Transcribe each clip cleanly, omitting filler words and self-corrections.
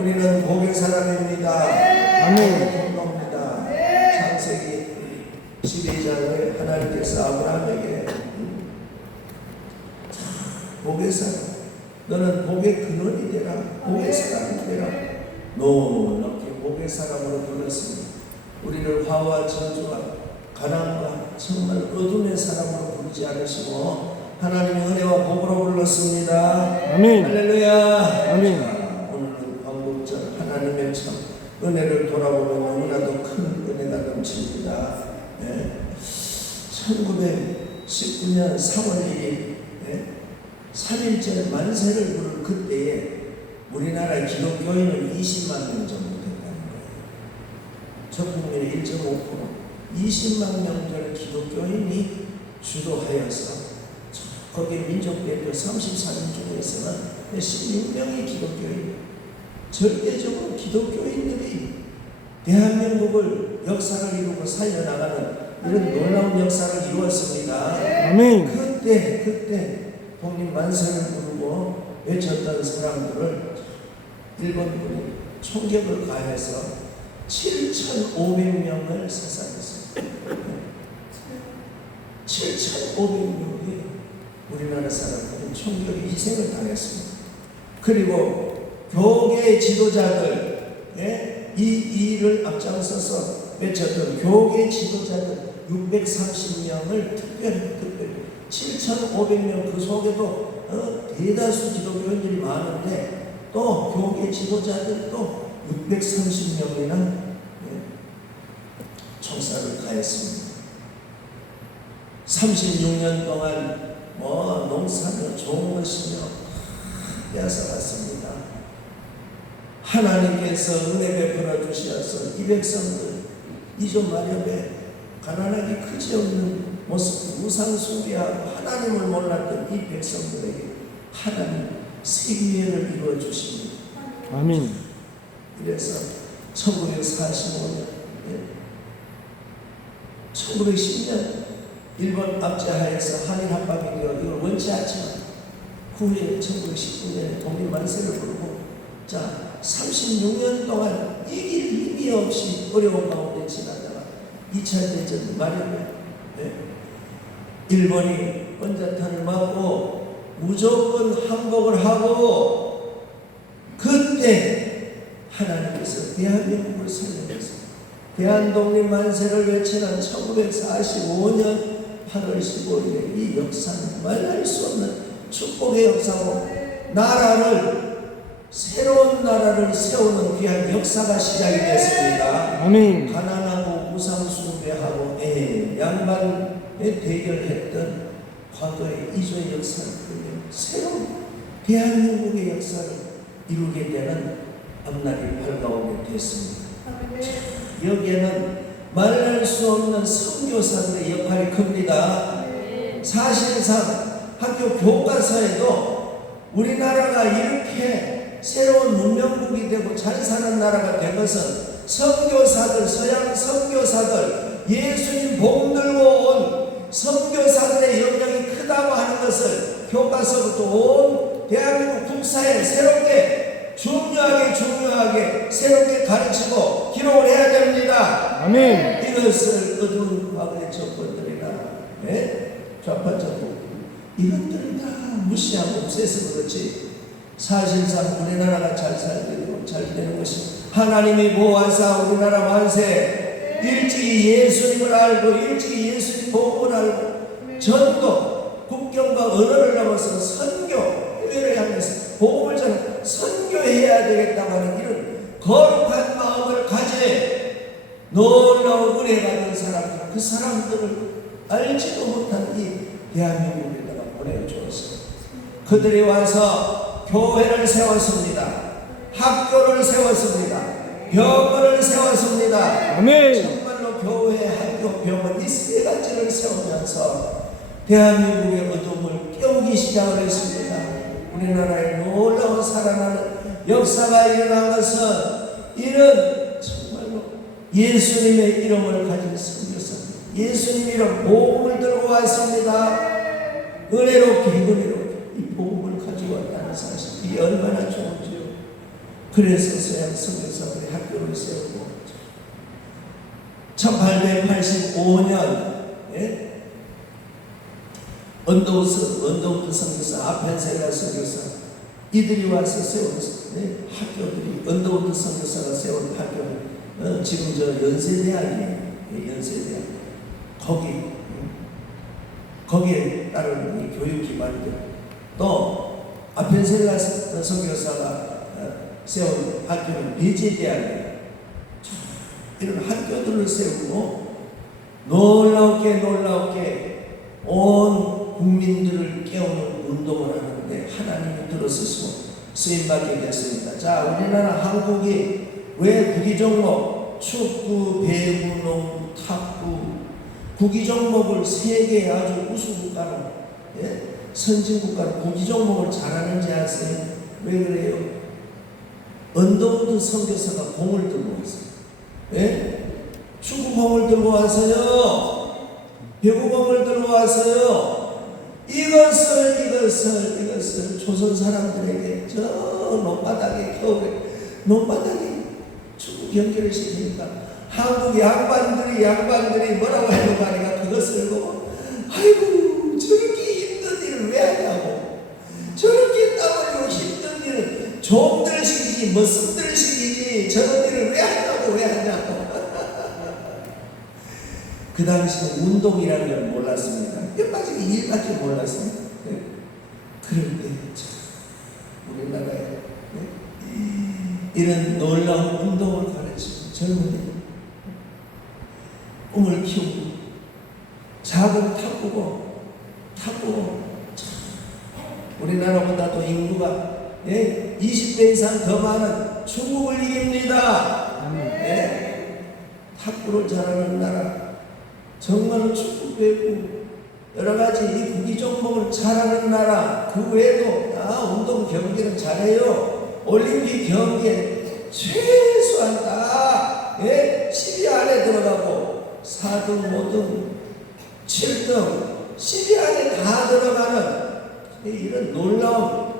우리는 복의 사람입니다. 아멘. 공동입니다. 창세기 12장에 하나님께서 아브라함에게 복의 사람, 너는 복의 근원이 되라, 복의 사람이 되라, 높게 복의 사람으로 불렀습니다. 우리를 화와 저주와 가난과 정말 어둠의 사람으로 부르지 않으시고 하나님의 은혜와 복으로 불렀습니다. 아멘. 할렐루야. 아멘. 오늘은 광복절 하나님의 참 은혜를 돌아보면 너무나도 큰 은혜가 넘칩니다. 1919년 3월 1일 3.1절 만세를 부를 그때에 우리나라의 기독교인은 20만 명 정도 됐다는 거예요. 전 국민의 1.5%, 20만 명 되는 기독교인이 주도하여서 거기에 민족대표 34명 중에서는 16명이 기독교인, 절대적으로 기독교인들이 대한민국을 역사를 이루고 살려나가는 이런 놀라운 역사를 이루었습니다. 아멘. 그때 복림 만세를 부르고 외쳤던 사람들을 일본군이 총격을 가해서 7,500명을 사살했습니다. 7,500명이 우리나라 사람들은 총격에 희생을 당했습니다. 그리고 교계 지도자들, 이 일을 앞장서서 외쳤던 교계 지도자들 630명을 특별히 7,500명 그 속에도 대다수 기독교인들이 많은데 또 교계 지도자들도 630명이나 총살을 가했습니다. 36년 동안 농사며 좋은 것이며 빼앗아갔습니다. 하나님께서 은혜 베풀어 주시어서 이 백성들 이좀 마렵에 가난하기 그지없는 모습 우상 숭배하고 하나님을 몰랐던 이 백성들에게 하나님 세기회를 이루어 주십니다. 아멘. 이래서 1945년 1910년 일본 압제하에서 한일 합방이 되어 이걸 원치 않지만 후에 1919년에 독립만세를 부르고 36년 동안 이길 힘이 없이 어려운 가운데 지나다가 2차 대전 말년에 일본이 원자탄을 맞고 무조건 항복을 하고 그때 하나님께서 대한민국을 살려내서 대한독립만세를 외치는 1945년 8월 15일에 이 역사는 말할 수 없는 축복의 역사고 새로운 나라를 세우는 귀한 역사가 시작이 됐습니다. 아멘. 가난하고 우상숭배하고 양반에 대결했던 과거의 이조의 역사를 끝내 새로운 대한민국의 역사를 이루게 되는 앞날이 밝아오게 됐습니다. 여기에는 말할 수 없는 선교사들의 역할이 큽니다. 사실상 학교 교과서에도 우리나라가 이렇게 새로운 문명국이 되고 잘 사는 나라가 된 것은 선교사들, 서양 선교사들, 예수님 복 들고 온 선교사들의 영향이 크다고 하는 것을 교과서부터 온 대한민국 국사에 새롭게 중요하게 새롭게 가르치고 기록을 해야 됩니다. 아멘. 이것을 어두운 과거의 정권들이나 좌파적인 이것들을 다 무시하고 없애서 그렇지 사실상 우리나라가 잘 살게 되고 잘 되는 것이 하나님이 보호하사 우리나라 만세. 일찍이 예수님을 알고 일찍이 예수님 복음을 알고 전도 국경과 언어를 넘어서 선교 해외를 향해서 복음을 전해 선교해야 되겠다고 하는 이런 거룩한 마음을 가지에 놀라운 은혜 받은 사람들 그 사람들을 알지도 못한 이 대한민국에다가 보내주었습니다. 그들이 와서 교회를 세웠습니다. 학교를 세웠습니다. 병원을 세웠습니다. 아멘. 정말로 교회, 학교, 병원 이 세 가지를 세우면서 대한민국의 어둠을 깨우기 시작을 했습니다. 우리나라에 놀라운 살아나는 역사가 일어난 것은 이런 정말로 예수님의 이름을 가진 선교사, 예수님 이름 복음을 들고 왔습니다. 은혜롭게 이 복음을 가지고 왔다는 사실, 이 얼마나 좋은지요. 그래서 서양 선교사들이 학교를 세우고 1885년 언더우드 선교사, 아펜셀라 선교사 이들이 와서 세운 학교들이 언더우드 선교사가 세운 학교는 지금 저 연세대학이에요. 연세대학 거기에 따른 이 교육 기반들 또 아펜셀라 선교사가 세운 학교는 베제대학이에요. 이런 학교들을 세우고 놀랍게 온 국민들을 깨우는 운동을 하는데 하나님이 들어서시고 쓰임받게 됐습니다. 자, 우리나라 한국이 왜 구기 종목 축구, 배구, 농구, 탁구 구기 종목을 세계 아주 우수 국가로 선진 국가로 구기 종목을 잘하는지 아세요? 왜 그래요? 언더우드 선교사가 공을 들고 왔어요. 축구공을 들고 와서요, 배구공을 들고 와서요, 이것을 조선 사람들에게 저 논바닥에 축구 경기를 시키니까 한국 양반들이 뭐라고 하려고 하니까 그것을 보고 아이고 저렇게 힘든 일을 왜 하냐고, 저렇게 땀 흘리고 힘든 일을 종들 시키지 머슴들 시키지 저런 일을 왜 하냐고 그 당시에 운동이라는 걸 몰랐습니다. 빠지게 일밖에 몰랐습니다. 그럴 때 우리나라에 이런 놀라운 운동을 가르치고 젊은이 꿈을 키우고 작은 탁구고 우리나라보다도 인구가 20배 이상 더 많은 중국을 이깁니다. 탁구를 잘하는 나라, 정말로 축구, 배구 여러 가지 이 구기 종목을 잘하는 나라, 그 외에도 운동 경기는 잘해요. 올림픽 경기에 최소한 다 10위 안에 들어가고 4등, 5등, 7등, 10위 안에 다 들어가는 이런 놀라운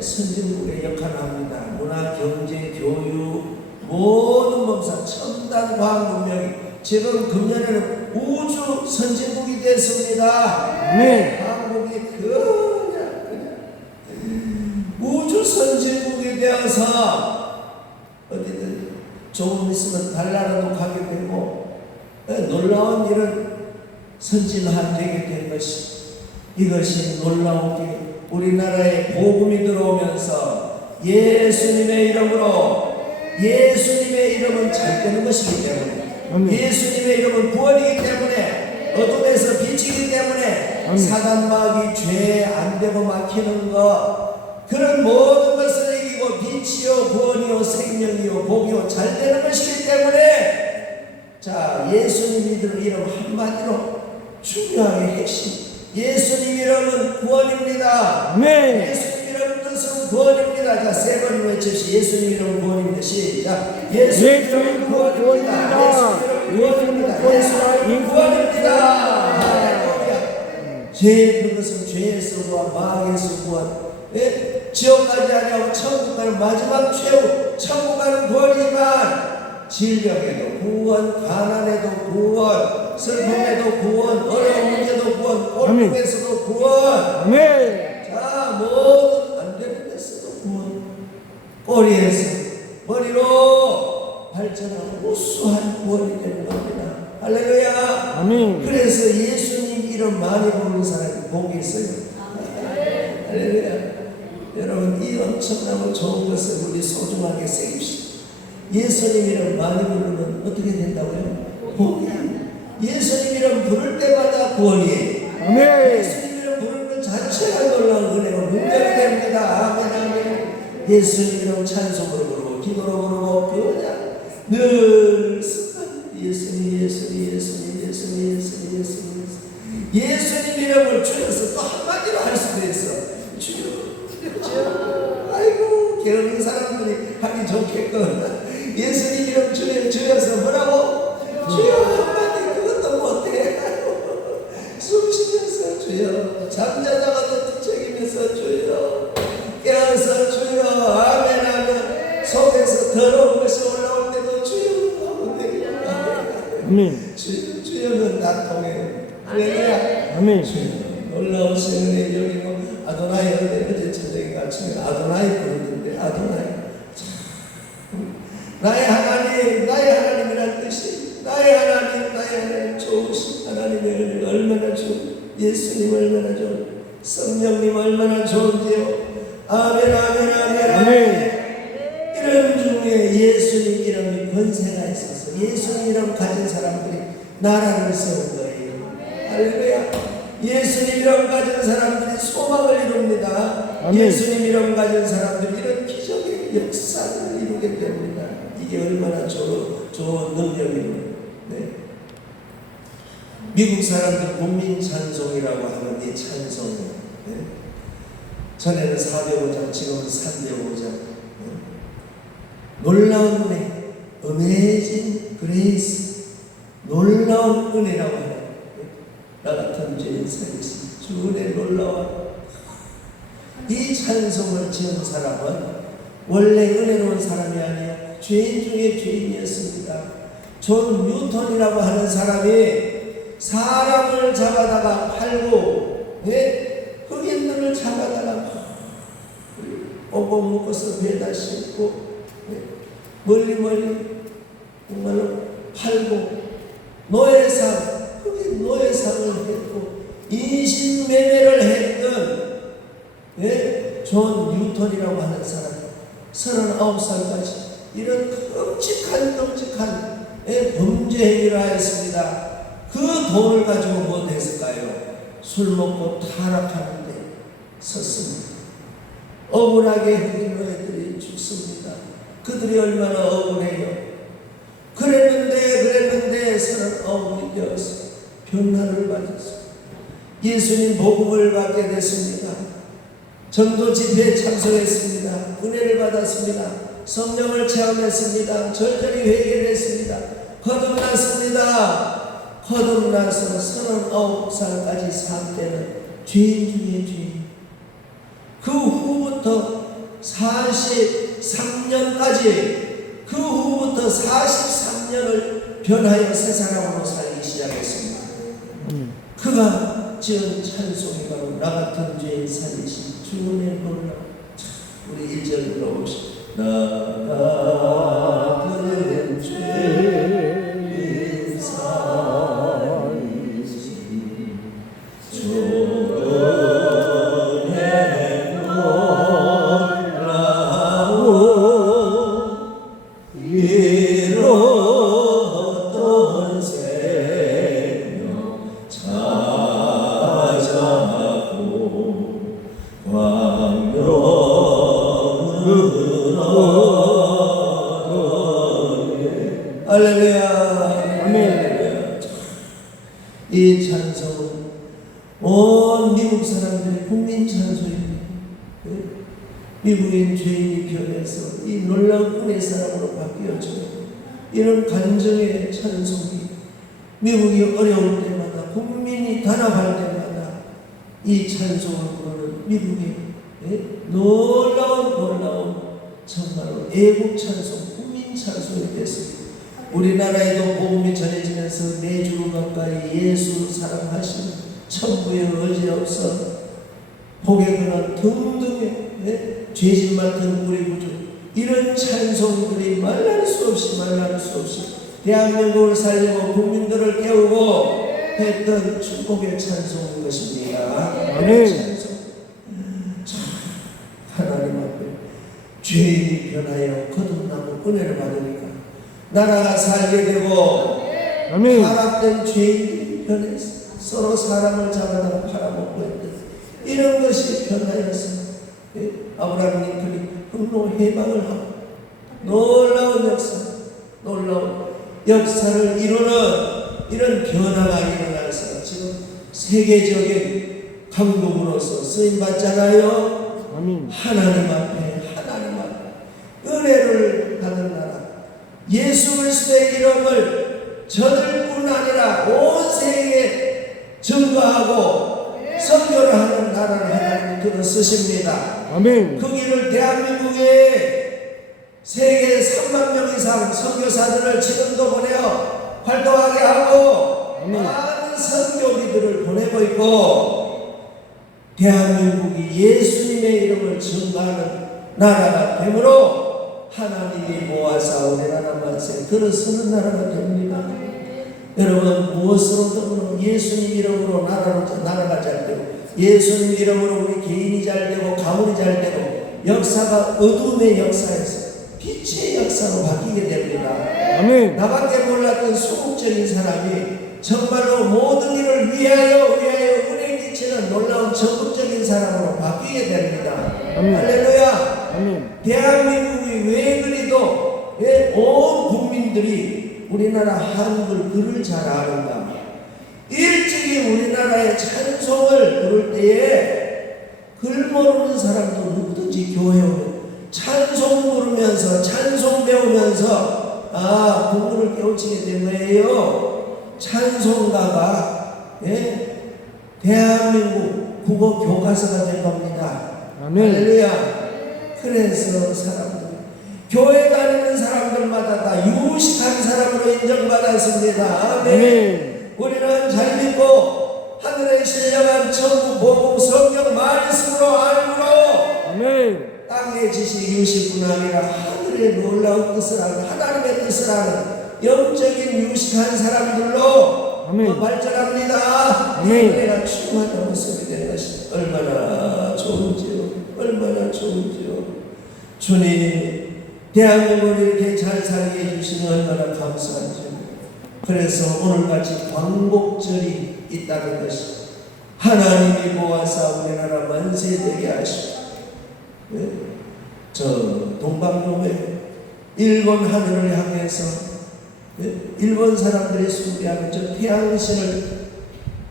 선진국의 역할을 합니다. 문화, 경제, 교육, 모든 범사, 첨단 과학 문명이 지금 금년에는 우주 선진국이 됐습니다. 한국이 그냥 우주 선진국이 되어서 어디든 조금 있으면 달나라도 가게 되고 놀라운 이런 선진화 되게 된 것이, 이것이 놀라우게 우리나라에 복음이 들어오면서 예수님의 이름은 잘 되는 것이기 때문에, 예수님의 이름은 구원이기 때문에, 어둠에서 빛이기 때문에 사단 마귀 죄 안 되고 막히는 것, 그런 모든 것을 이기고 빛이요 구원이요 생명이요 복이요 잘 되는 것이기 때문에, 자, 예수님 이름 한마디로 중요하게 핵심, 예수님 이름은 구원입니다. 예수님 이름 뜻은 구원입니다. 자, 세 번 외칩시. 예수님 이름은 구원입니다. 시작. 예수님 이름은 구원입니다. 예수님 이름은 구원입니다. 할렐루야. 죄의 그것은 죄에서 구원, 마귀에서 구원, 지옥 가지 아니하고 천국 가는 마지막 최후, 천국 가는 구원이지만 질병에도 구원, 가난에도 구원, 슬픔에도 구원, 어려운 문제도 구원, 꼴통에서도 구원. 자, 모든 안 되는 데서도 구원. 꼬리에서 머리로 발전하는 우수한 구원이 되는 겁니다. 할렐루야. 그래서 예수님 이름 많이 부르는 사람이 복이 있어요. 할렐루야. 여러분, 이 엄청나고 좋은 것을 우리 소중하게 새깁시다. 예수님 이름 많이 부르면 어떻게 된다고요? 복이. 예수님 이름 부를 때마다 구원이. 예수님 이름 부르는 것 자체가 놀라운 은혜가 문명이 됩니다. 아멘, 아멘. 예수님 이름 찬송으로 부르고 기도로 부르고 그냥 늘 습관. 예수님 예수님 이름을 줄여서 또 한마디로 할 수도 있어. 주여. 아이고, 게으른 사람들이 하기 좋겠군. 예수님 이름 줄여서 뭐라고? 주여. 한마디 그것도 못해. 숨 쉬면서 주여, 잠자다가도 뒤척이면서 주여, 깨어서 주여. 아멘, 아멘. 속에 더러운 것이 올라올 때도 주여 하고 내가 아멘. 주여는 나통해요. 할렐루야. 아멘. 놀라우신 은혜 여기고 아도나이 어제 저녁에 같이 아도나이 부르는데 아도나이 나의 하나님이란 뜻이 나의 하나님 좋으신 하나님의 은혜 얼마나 좋은 예수님 얼마나 좋은 성령님 얼마나 좋은지요. 아멘 아멘 아멘 아멘. 이런 중에 예수님 이름이 권세가 있어서 예수님 이름 가진 사람들이 나라를 세운 거예요. 할렐루야. 예수님 이름 가진 사람들이 소망을 이룹니다. 아멘. 예수님 이름 가진 사람들이 이런 기적의 역사를 이루게 됩니다. 이게 얼마나 좋은 능력이에요. 네. 미국 사람들 국민 찬송이라고 하는 이 찬송이에요. 네. 전에는 4대5장, 지금은 3대5장. 네. 놀라운 은혜, Amazing Grace, 놀라운 은혜라고 하는 나 같은 죄인 살리신 주 은혜 놀라워. 이 찬송을 지은 사람은 원래 은혜로운 사람이 아니에요. 죄인 중에 죄인이었습니다. 존 뉴턴이라고 하는 사람이 사람을 잡아다가 팔고 흑인들을 잡아다가 오고 묶어서 배에다 싣고 멀리 정말로 팔고 노예상 흑인 노예상을 했고 인신매매를 했던 존 뉴턴이라고 하는 사람 39살까지 이런 끔찍한 범죄 행위를 하였습니다. 그 돈을 가지고 뭐 했을까요? 술 먹고 타락하는데 썼습니다. 억울하게 흑인 노예들이 죽습니다. 그들이 얼마나 억울해요. 그랬는데 39이 되어서 변화를 받았어요. 예수님 복음을 받게 됐습니다. 전도 집회에 참석했습니다. 은혜를 받았습니다. 성령을 체험했습니다. 절절히 회개를 했습니다. 거듭났습니다. 거듭나서 39살까지 살 때는 죄인 중에 죄인. 그 후부터 43년까지 그 후부터 43년을 변하여 새 사람으로 살기 시작했습니다. 그가 지은 찬송이 바로 나 같은 죄인 살리신 주의 놀라. 우리 1절 불러봅시다. 나 같은 죄인 살리신 주의 놀라운 이로던 생명 찾아고 할렐루야. 아멘. 이 찬송은 온 미국 사람들의 국민 찬송입니다. 미국인 죄인이 변해서 이 놀라운 은혜 사람으로 바뀌어져 이런 간증의 찬송이 미국이 어려울 때마다 국민이 단합할 때마다 이 찬송을 부르는 미국의 놀라운 정말로 애국 찬송, 국민 찬송이 됐습니다. 우리나라에도 복음이 전해지면서 매주 가까이 예수 사랑하시는 천부의 의지 없어 복에 그는 등등의 죄진 맡은 우리 구주 이런 찬송들이 말할 수 없이 대한민국을 살리고 국민들을 깨우고 했던 축복의 찬송인 것입니다. 아멘. 하나님 앞에 죄인이 변하여 거듭나고 은혜를 받으니까 나라가 살게 되고 아멘. 타락된 죄인이 변해서 서로 사람을 잡아다가 팔아먹고 했던 이런 것이 변하여서 아브라함 링컨이 흑로 해방을 하고 놀라운 역사를 이루는 이런 변화가 일어나서 지금 세계적인 강국으로서 쓰임받잖아요. 아멘. 하나님 앞에 은혜를 받은 나라 예수 그리스도의 이름을 저들 뿐 아니라 온 세계에 증거하고 선교를 하는 나라를 하나님이 들어 쓰십니다. 아멘. 그 길을 대한민국의 세계 3만 명 이상 선교사들을 지금도 보내어 활동하게 하고 아멘. 많은 선교비들을 보내고 있고 대한민국이 예수님의 이름을 증거하는 나라가 되므로 하나님이 모아서 우리나라 만세 들어서는 나라가 됩니다. 여러분 무엇으로 더불어 예수님 이름으로 나라가 잘 되고 예수님 이름으로 우리 개인이 잘 되고 가문이 잘 되고 역사가 어둠의 역사에서 빛의 역사로 바뀌게 됩니다. 아멘. 나밖에 몰랐던 소극적인 사람이 정말로 모든 일을 위하여 은혜 끼치는 놀라운 적극적인 사람으로 바뀌게 됩니다. 아멘. 할렐루야. 아멘. 대한민국이 왜 그리도 온 국민들이 우리나라 한글 글을 잘 아는가. 일찍이 우리나라의 찬송을 부를 때에 글 모르는 사람도 누구든지 교회 오면 찬송 부르면서 찬송 배우면서 국문을 깨우치게 된 거예요. 찬송가가 대한민국 국어 교과서가 된 겁니다. 아멘. 할렐루야. 그래서 사람들 교회 다니는 사람들마다 다 유식한 사람으로 인정받았습니다. 아멘. 우리는 잘 믿고 하늘에 신령한 천국 복음 성경 말씀으로 알므로 아멘. 땅의 지식 유식뿐 아니라 하늘의 놀라운 뜻을 아는 하나님의 뜻을 아는 영적인 유식한 사람들로 아멘. 발전합니다. 아멘. 우리가 충만한 모습이 되는 것이 얼마나 좋은지요. 얼마나 좋은지요. 주님 대한민국을 이렇게 잘 살게 해주시니 얼마나 감사한지요. 그래서 오늘같이 광복절이 있다는 것이 하나님이 모아서 우리나라 만세되게 하시고 저 동방도에 일본 하늘을 향해서 일본 사람들이 숭배하는 저 태양신을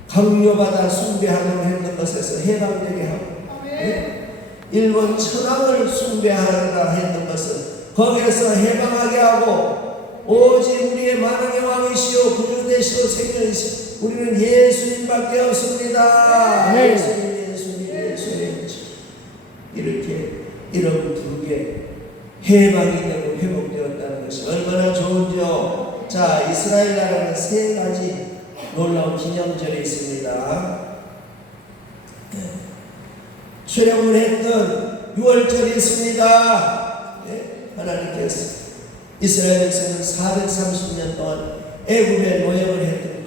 강요받아 숭배하는 했던 것에서 해방되게 하고 일본 천황을 숭배하라 했던 것을 거기에서 해방하게 하고 오직 우리의 만왕의 왕이시오 구주 되시오 생명이시오 우리는 예수님밖에 없습니다. 네. 예수님 이렇게 이런 두 개 해방이 되고 회복되었다는 것이 얼마나 좋은지요. 자, 이스라엘 나라는 세 가지 놀라운 기념절이 있습니다. 출애굽을 했던 6월절이 있습니다. 하나님께서 이스라엘 백성은 430년 동안 애굽에 노역을 했던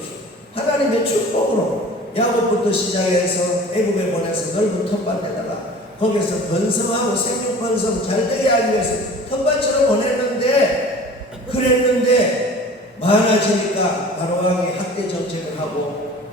하나님의 축복으로 야곱부터 시작해서 애굽에 보내서 넓은 텃밭에다가 거기서 번성하고 생육 번성 잘 되게 하기 위해서 텃밭처럼 보냈는데 그랬는데 많아지니까 바로왕이 학대 정책을 하고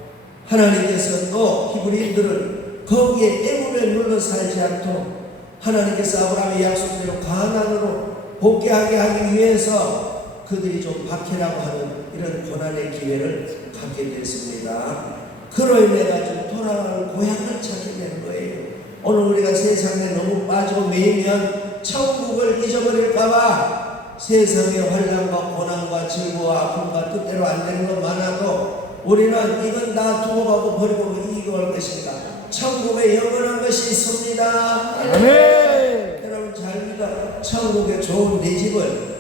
하나님께서 또 히브리인들을 거기에 애굽에 눌러 살지 않도록 하나님께서 아브라함의 약속대로 가나안으로 복귀하게 하기 위해서 그들이 좀 박해라고 하는 이런 고난의 기회를 갖게 됐습니다. 그로 인해 가지고 돌아가는 고향을 찾게 되는 거예요. 오늘 우리가 세상에 너무 빠지고 매이면 천국을 잊어버릴까봐 세상의 환난과 고난과 질고와 아픔과 뜻대로 안 되는 것 많아도 우리는 이건 다 두고 가고 버리고 이기고 할 것인가. 천국에 영원한 것이 있습니다. 아멘. 여러분 잘 믿어. 천국에 좋은 내 집을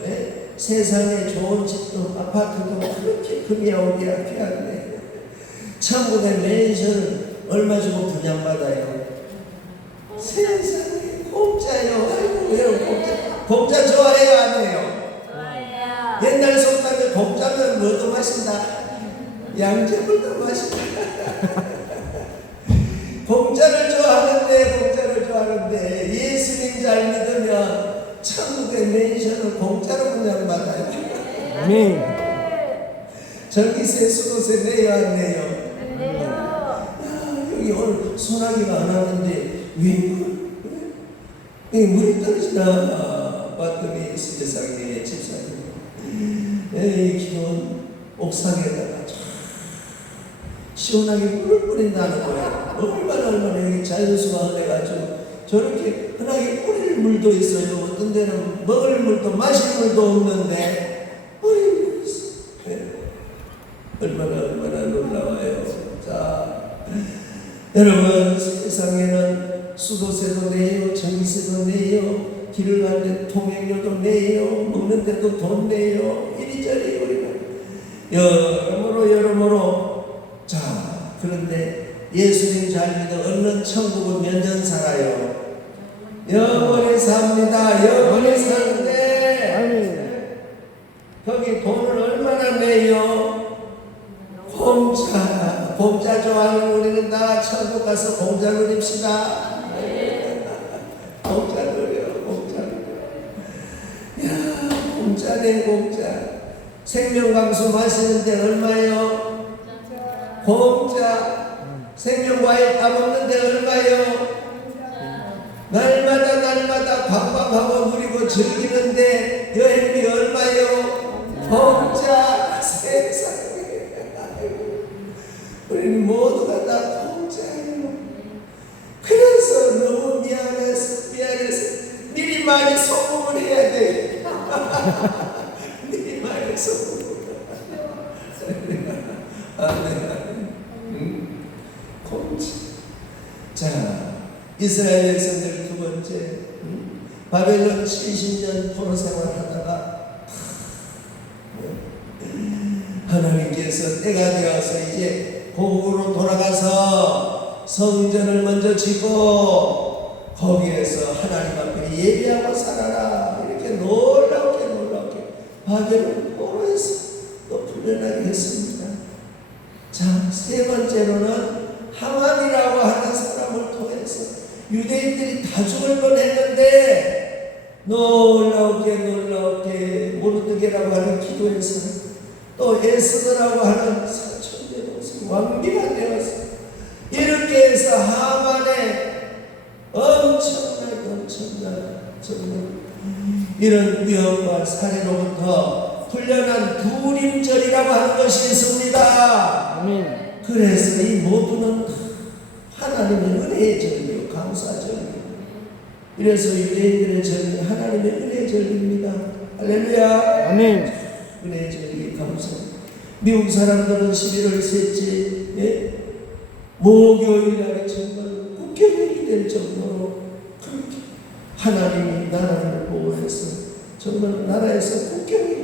세상에 좋은 집도 아파트도 그렇게 금이야오기야 귀한데 천국의 맨션을 얼마 주고 분양받아요? 세상에 공짜요. 아이고 여러분 공짜 좋아해요 안 해요? 좋아요. 옛날 속담에 공짜면 뭐도 마신다? 양재물도 마신다. 공짜를 좋아하는데 예수님 잘 믿으면 천국의 맨션을 공짜로 분양받아요. 아멘. 전기세 수도세 내요 안 내요? 여기 오늘 소나기가 안 왔는데 왜 물이 떨어지나 봤더니 세상에 집사님 기도원 옥상에다가 시원하게 물을 뿌린다는 거예요. 얼마나 여기 자연수가 흘러가지고 저렇게 흔하게 뿌릴 물도 있어요. 어떤 데는 먹을 물도 마실 물도 없는데 뿌릴 물이 있어요. 얼마나 놀라워요. 자, 여러분 세상에는 수도세도 내요, 전기세도 내요, 길을 가는데 통행료도 내요. 먹는데도 돈 내요. 이리저리 우리는 여러모로 자, 그런데 예수님 잘 믿어 얻는 천국은 몇 년 살아요? 영원히 삽니다. 영원히 사는데 아멘. 거기 돈을 얼마나 내요? 공짜 좋아하는 우리는 다 천국 가서 공짜 누립시다. 공짜 누려. 야, 공짜네 공짜. 생명광수 마시는데 얼마요? 공짜. 생명과일 따먹는데 얼마요? 날마다 관광하고 누리고 즐기는데 여행비 얼마요? 공짜. 세상에 우리는 모두가 다 공짜예요. 그래서 너무 미안해서 미리 많이 소금을 해야 돼. 미리 많이 소금을. 아멘. 공짜. 자, 이스라엘 백성들 두 번째, 바벨론 70년 포로 생활하다가 하나님께서 때가 되어서 이제 고국으로 돌아가서 성전을 먼저 짓고 거기에서 하나님 앞에 예배하고 살아라. 이렇게 놀랍게 바벨론 포로에서 또 풀려나게 했습니다. 자, 세 번째로는 하만이라고 하는 사람을 통해서 유대인들이 다 죽을 뻔했는데 놀랍게 모르드게라고 하는 기도의 사람, 또 에스더라고 하는 사촌의 동생 왕비가 되었어. 이렇게 해서 하만의 엄청난 이런 위험과 살해로부터 풀려난 두림절이라고 하는 것이 있습니다. 아멘. 그래서 이 모두는 하나님의 은혜의 절기요, 감사 절기. 이래서 유대인들의 절기 하나님의 은혜의 절기입니다. 할렐루야. 아멘. 은혜의 절기 감사. 미국 사람들은 11월 셋째 목요일 날이 정말 국경일이 될 정도로 그렇게 하나님이 나라를 보호해서 정말 나라에서 국경일,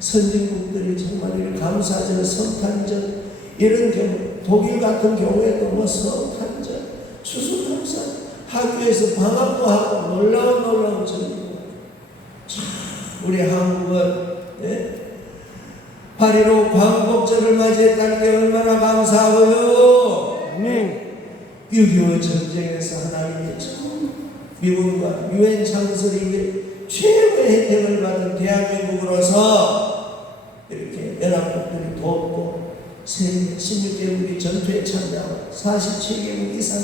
선진국들이 정말 이런 감사절, 성탄절 이런 경우, 독일 같은 경우에도 뭐 성탄절, 추수감사, 학교에서 방학도 하고 놀라운 절기고. 우리 한국은 8.15 광복절을 맞이했다는 게 얼마나 감사하고요. 아멘. 6.25 전쟁에서 하나님이 미국과 유엔 창설이 최고의 혜택을 받은 대한민국으로서 이렇게 연합국들이 돕고 16개국이 전투에 참여하고 47개국 이상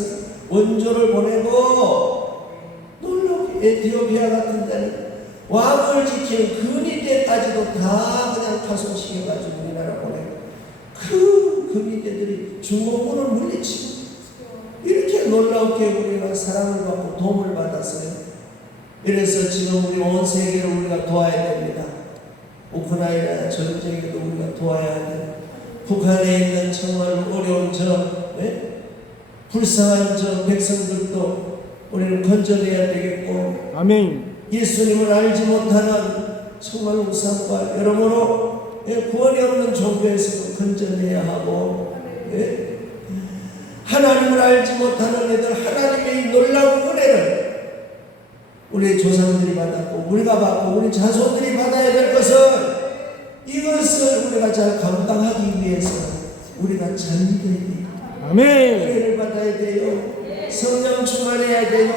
원조를 보내고 놀랍게 에티오피아 같은 데는 왕을 지키는 근위 때까지도 다 그냥 파송시켜가지고 우리나라 보내고 그 근위대들이 중공군을 물리치고 이렇게 놀랍게 우리가 사랑을 받고 도움을 받았어요. 이래서 지금 우리 온 세계를 우리가 도와야 됩니다. 우크라이나 전쟁에도 우리가 도와야 돼. 북한에 있는 정말 어려운 불쌍한 백성들도 우리는 건져내야 되겠고, 아멘. 예수님을 알지 못하는 정말 우상과 여러모로 구원이 없는 종교에서도 건져내야 하고, 하나님을 알지 못하는 애들 하나님의 놀라운 은혜를 우리 조상들이 받았고 우리가 받고 우리 자손들이 받아야 될 것은, 이것을 우리가 잘 감당하기 위해서 우리가 잘 믿어야 돼요. 아멘. 은혜를 받아야 돼요. 성령 충만해야 돼요.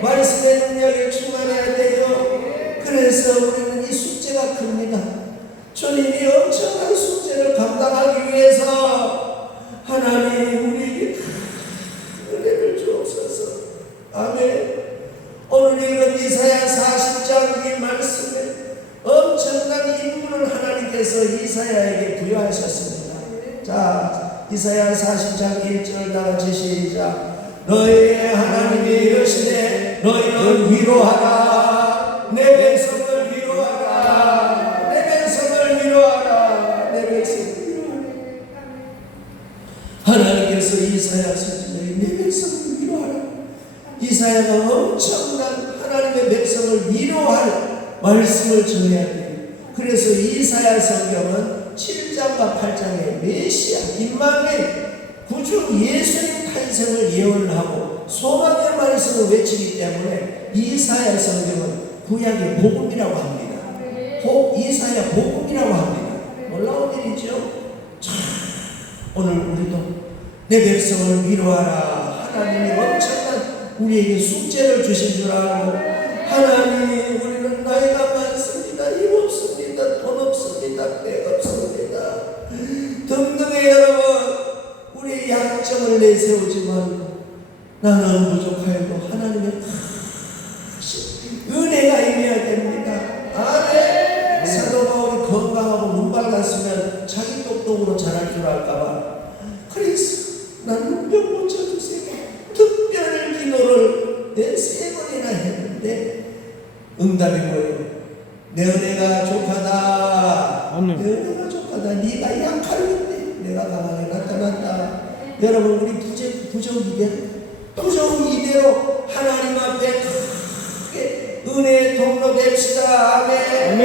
말씀의 능력에 충만해야 돼요. 그래서 우리는 이 숙제가 큽니다. 주님이 엄청난 숙제를 감당하기 위해서 하나님 우리에게 은혜를 주옵소서. 아멘. 오늘 읽은 이사야 40장 이 말씀에 엄청난 인물을 하나님께서 이사야에게 부여하셨습니다. 자, 이사야 40장 1절 나같이 시작. 너희의 하나님이 이르시되 너희는 위로하라. 내 백성을 위로하라. 내 백성을 위로하라. 내 백성을 위로하라. 하나님께서 이사야 선지자에게 내 백성을 위로하라. 이사야가 엄청난 하나님의 백성 백성을 위로할 말씀을 전해야 돼요. 그래서 이사야 성경은 7장과 8장에 메시아 임마누엘 구주 예수님 탄생을 예언을 하고 소망의 말씀을 외치기 때문에 이사야 성경은 구약의 복음이라고 합니다. 이사야 복음이라고 합니다. 놀라운 일이죠. 참, 오늘 우리도 내 백성을 위로하라. 하나님이 엄청난 우리에게 숙제를 주신 줄 알고, 하나님 우리는 나이가 많습니다. 힘 없습니다. 돈 없습니다. 백 없습니다. 등등의 여러분, 우리의 약점을 내세우지만 나는 부족하여도 하나님의 은혜가 임해야 됩니다. 아멘. 사도 바울이 건강하고 눈 밝았으면 자기 똑똑으로 잘할 줄 알까봐, 그래서 난 눈병 고쳐주세요. 특별 기도를 내 3번이나 했는데 응답이 뭐예요? 내 은혜가 족하다. 아멘. 내 은혜가 족하다. 네가 약할는데 내가 강하게 나타난다. 여러분, 우리 부정 이대로 하나님 앞에 크게 은혜의 통로 됩시다. 아멘. 아멘.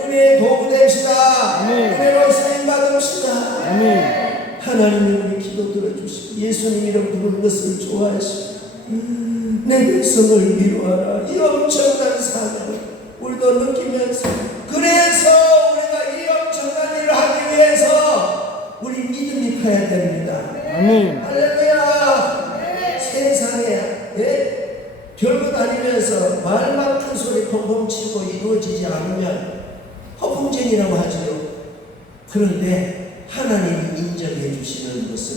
은혜의 도구 됩시다. 아멘. 은혜로 쓰임 받읍시다. 아멘. 하나님이 우리 기도 들어주시고 예수님 이름 부르는 것을 좋아하시고 내 백성을 위로하라. 이 엄청난 사명을 우리도 느끼면서, 그래서 우리가 이 엄청난 일을 하기 위해서 우리 믿음이 커야 됩니다. 아멘. 할렐루야. 세상에 별거 다니면서 말만 큰 소리 펑펑 치고 이루어지지 않으면 허풍쟁이라고 하지요. 그런데 하나님이 인정해 주시는 것은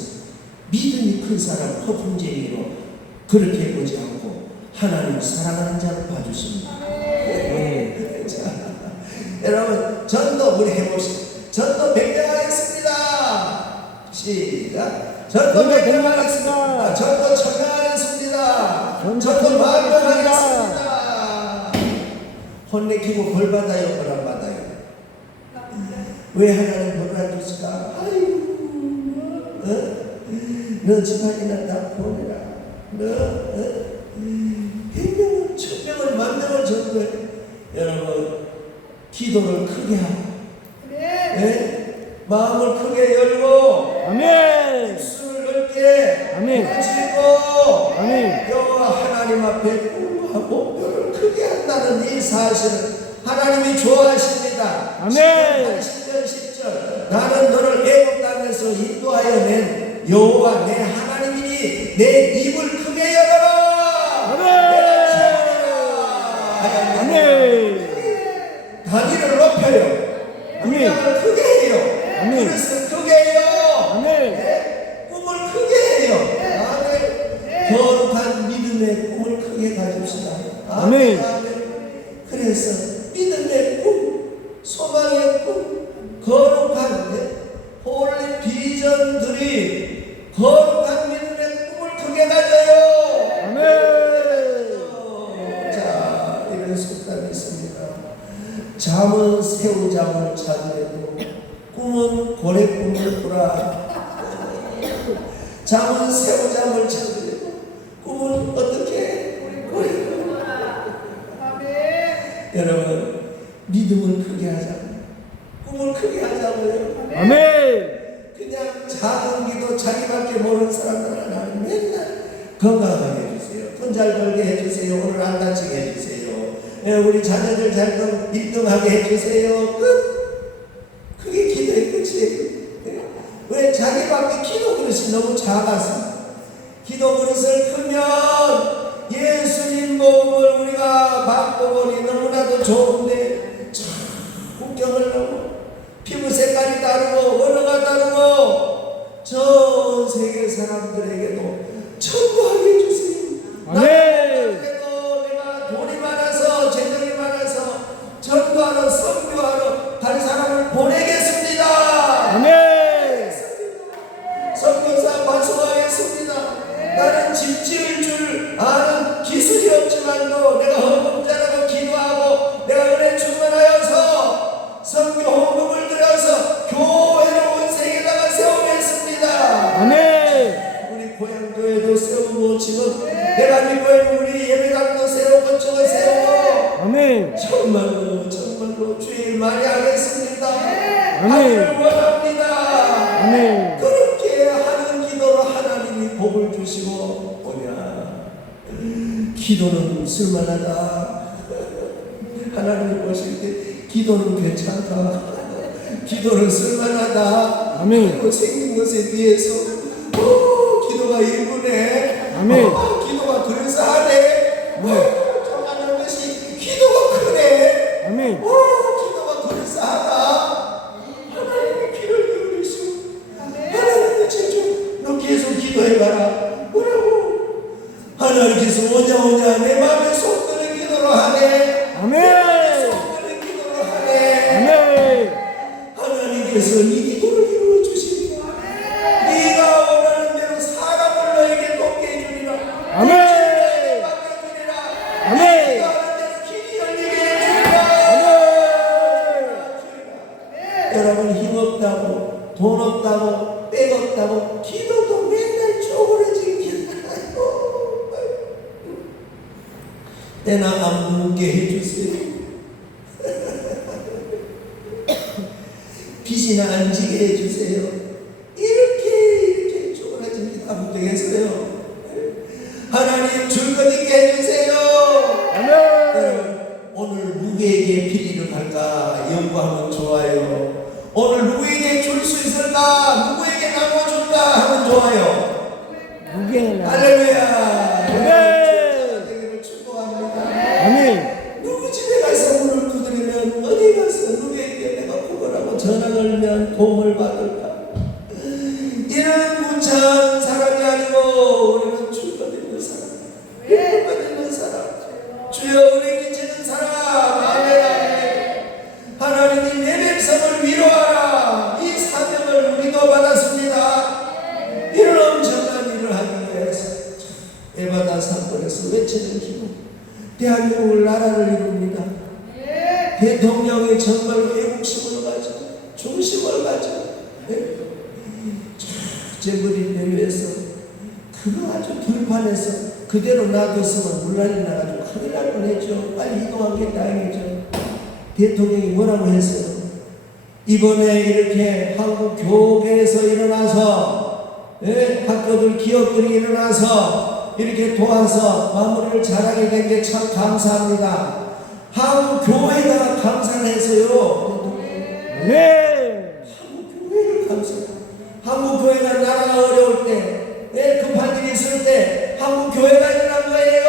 믿음이 큰 사람 허풍쟁이로 그렇게 보지 않고 하나님을 사랑하는 자를 봐주십니다. 자, 여러분, 전도 우리 해봅시다. 전도 100명 하겠습니다. 시작. 전도 100명 하겠습니다. 전도 1000명 하겠습니다. 전도 10,000명 하겠습니다. 혼내키고 벌 받아요, 벌 안 받아요? 왜 하나님 벌을 안 줬을까? 아이고, 너 집안이나 다 보내라. 너 100명을, 1000명을, 10,000명을 전도해. 여러분, 기도를 크게 하고, 마음을 크게 열고, 아멘. 입술을 넓게 아멘. 펼치고, 아멘. 여호와 하나님 앞에 꿈과 목표를 크게 한다는 이 사실을 하나님이 좋아하십니다. 아멘. 10절 10절 나는 너를 애굽 땅에서 인도하여 낸 여호와 내 하나님이니 내 입을 크게 열어라. 아멘. 아멘. 단위를 높여요. 아멘. 분량을 크게 해요. 아멘. 그릇을 크게 해요. 아멘. 꿈을 크게 해요. 아멘. 거룩한 믿음의 꿈을 크게 가집시다. 아멘. 그래서 믿음의 꿈, 소망의 꿈, 거룩한 홀리 비전들이 거룩한 믿음의 꿈을 크게 가져요. 아멘. 자, 이런 속담이 있습니다. 잠은 새우잠을 자더라도 꿈은 고래 꿈을 꾸라. 잠은 새우잠을 자더라도 꿈은 어떻게 고래 꿈을 꾸라. 여러분, 믿음을 크게 하자고요. 꿈을 크게 하자고요. 아멘. 그냥 작은 기도 자기밖에 모르는 사람들은 하나님 맨날 건강하게 해주세요. 돈 잘 벌게 해주세요. 오늘 안 다치게 해주세요. 우리 자녀들 잘 1등하게 해주세요. 그게 기도의 끝이에요. 왜? 자기밖에 기도 그릇이 너무 작아서. 기도 그릇을 크면 예수님 복음을 우리가 받고 보니 너무나도 좋은데 참 국경을 넘어 피부 색깔이 다르고 언어가 다르고 전 세계 사람들에게도 전도하게 해주세요. 아멘. 내가 돈이 많아서 재능이 많아서 전도하러 선교하러 다른 사람을 보내겠습니다. 아멘. 선교사 반성하겠습니다. 나는 집 지을 줄 아는 기술이 없지만도 내가 헌금자라고 기도하고 내가 은혜 충만하여서 선교 헌금을 들여서 교회를 온 세계에다가 세우겠습니다. 아멘. 우리 고향 교회 많이 하겠습니다. 아멘. 하기를 원합니다. 아멘. 그렇게 하는 기도로 하나님이 복을 주시고 뭐냐, 기도는 쓸만하다. 하나님이 보실 때 기도는 괜찮다. 기도는 쓸만하다. 아멘. 그리고 생긴 것에 비해서 기도가 일부네. 아멘. 기도가 그럴싸하네. 정하는 것이 기도가 크네. 아멘. 기도가 그럴싸하다. 하나님이 귀를 기울이시고 하나님의 제주 너 계속 기도해봐라. 뭐라고? 하나님께서 오냐 내 마음에 속 드는 기도로 하네. 아멘. 속 드는 기도로 하네. 아멘. 하나님께서 네 기도를 이루어 주십니다. 네가 원하는 대로 사람을 너에게 돕게 해주리라. 아멘. 너에게 맡겨주리라. 아멘. 네가 하는 대로 길이 열리게 해주리라. 여러분, 힘없다고 돈 없다고 백 없다고 기도도 맨날 쪼그러진 길. 때나 안 묻게 해주세요. 빚이나 안 지게 해주세요. 이렇게 쪼그라진 길 안 되겠어요. 하나님 줄 것 있게 해주세요. 아멘. 여러분, 오늘 누구에게 비리를 갈까 연구하면 좋아요. 오늘 누구에게 줄 수 있을까, 누구에게 나눠줄까 하면 좋아요. 무게나. 할렐루야. 아멘. 되기를 축복합니다. 아멘. 누구 집에 가서 문을 두드리면, 어디 가서 누구에게 내가 구걸하고 전화 걸면 도움을 받을까? 이런 무창한 사람이 아니고 우리는 줄 것 있는 사람, 줄 것 있는 사람, 주여 은혜 끼치는 사람. 아멘. 아멘. 하나님이 내 백성을 위로하라, 이 사명을 우리도 받았습니다. 이런 엄청난 일을 하기 위해서 에바다 사건에서 외치는 기도, 대한민국을 나라를 이룹니다. 대통령이 정말로 애국심을 가져, 중심을 가져, 재벌인데 위해서 그거 아주 들판에서 그대로 놔뒀으면 물난리 나가지고 큰일 날 뻔했죠. 빨리 이동한 게 다행이죠. 대통령이 뭐라고 했어요? 이번에 이렇게 한국 교계에서 일어나서, 학교들 기업들이 일어나서 이렇게 도와서 마무리를 잘하게 된 게 참 감사합니다. 한국 교회에다가 감사를 해서요. 아멘. 한국 교회를 감사해요. 한국 교회가 나라가 어려울 때, 급한 일이 있을 때 한국 교회가 일어난 거예요.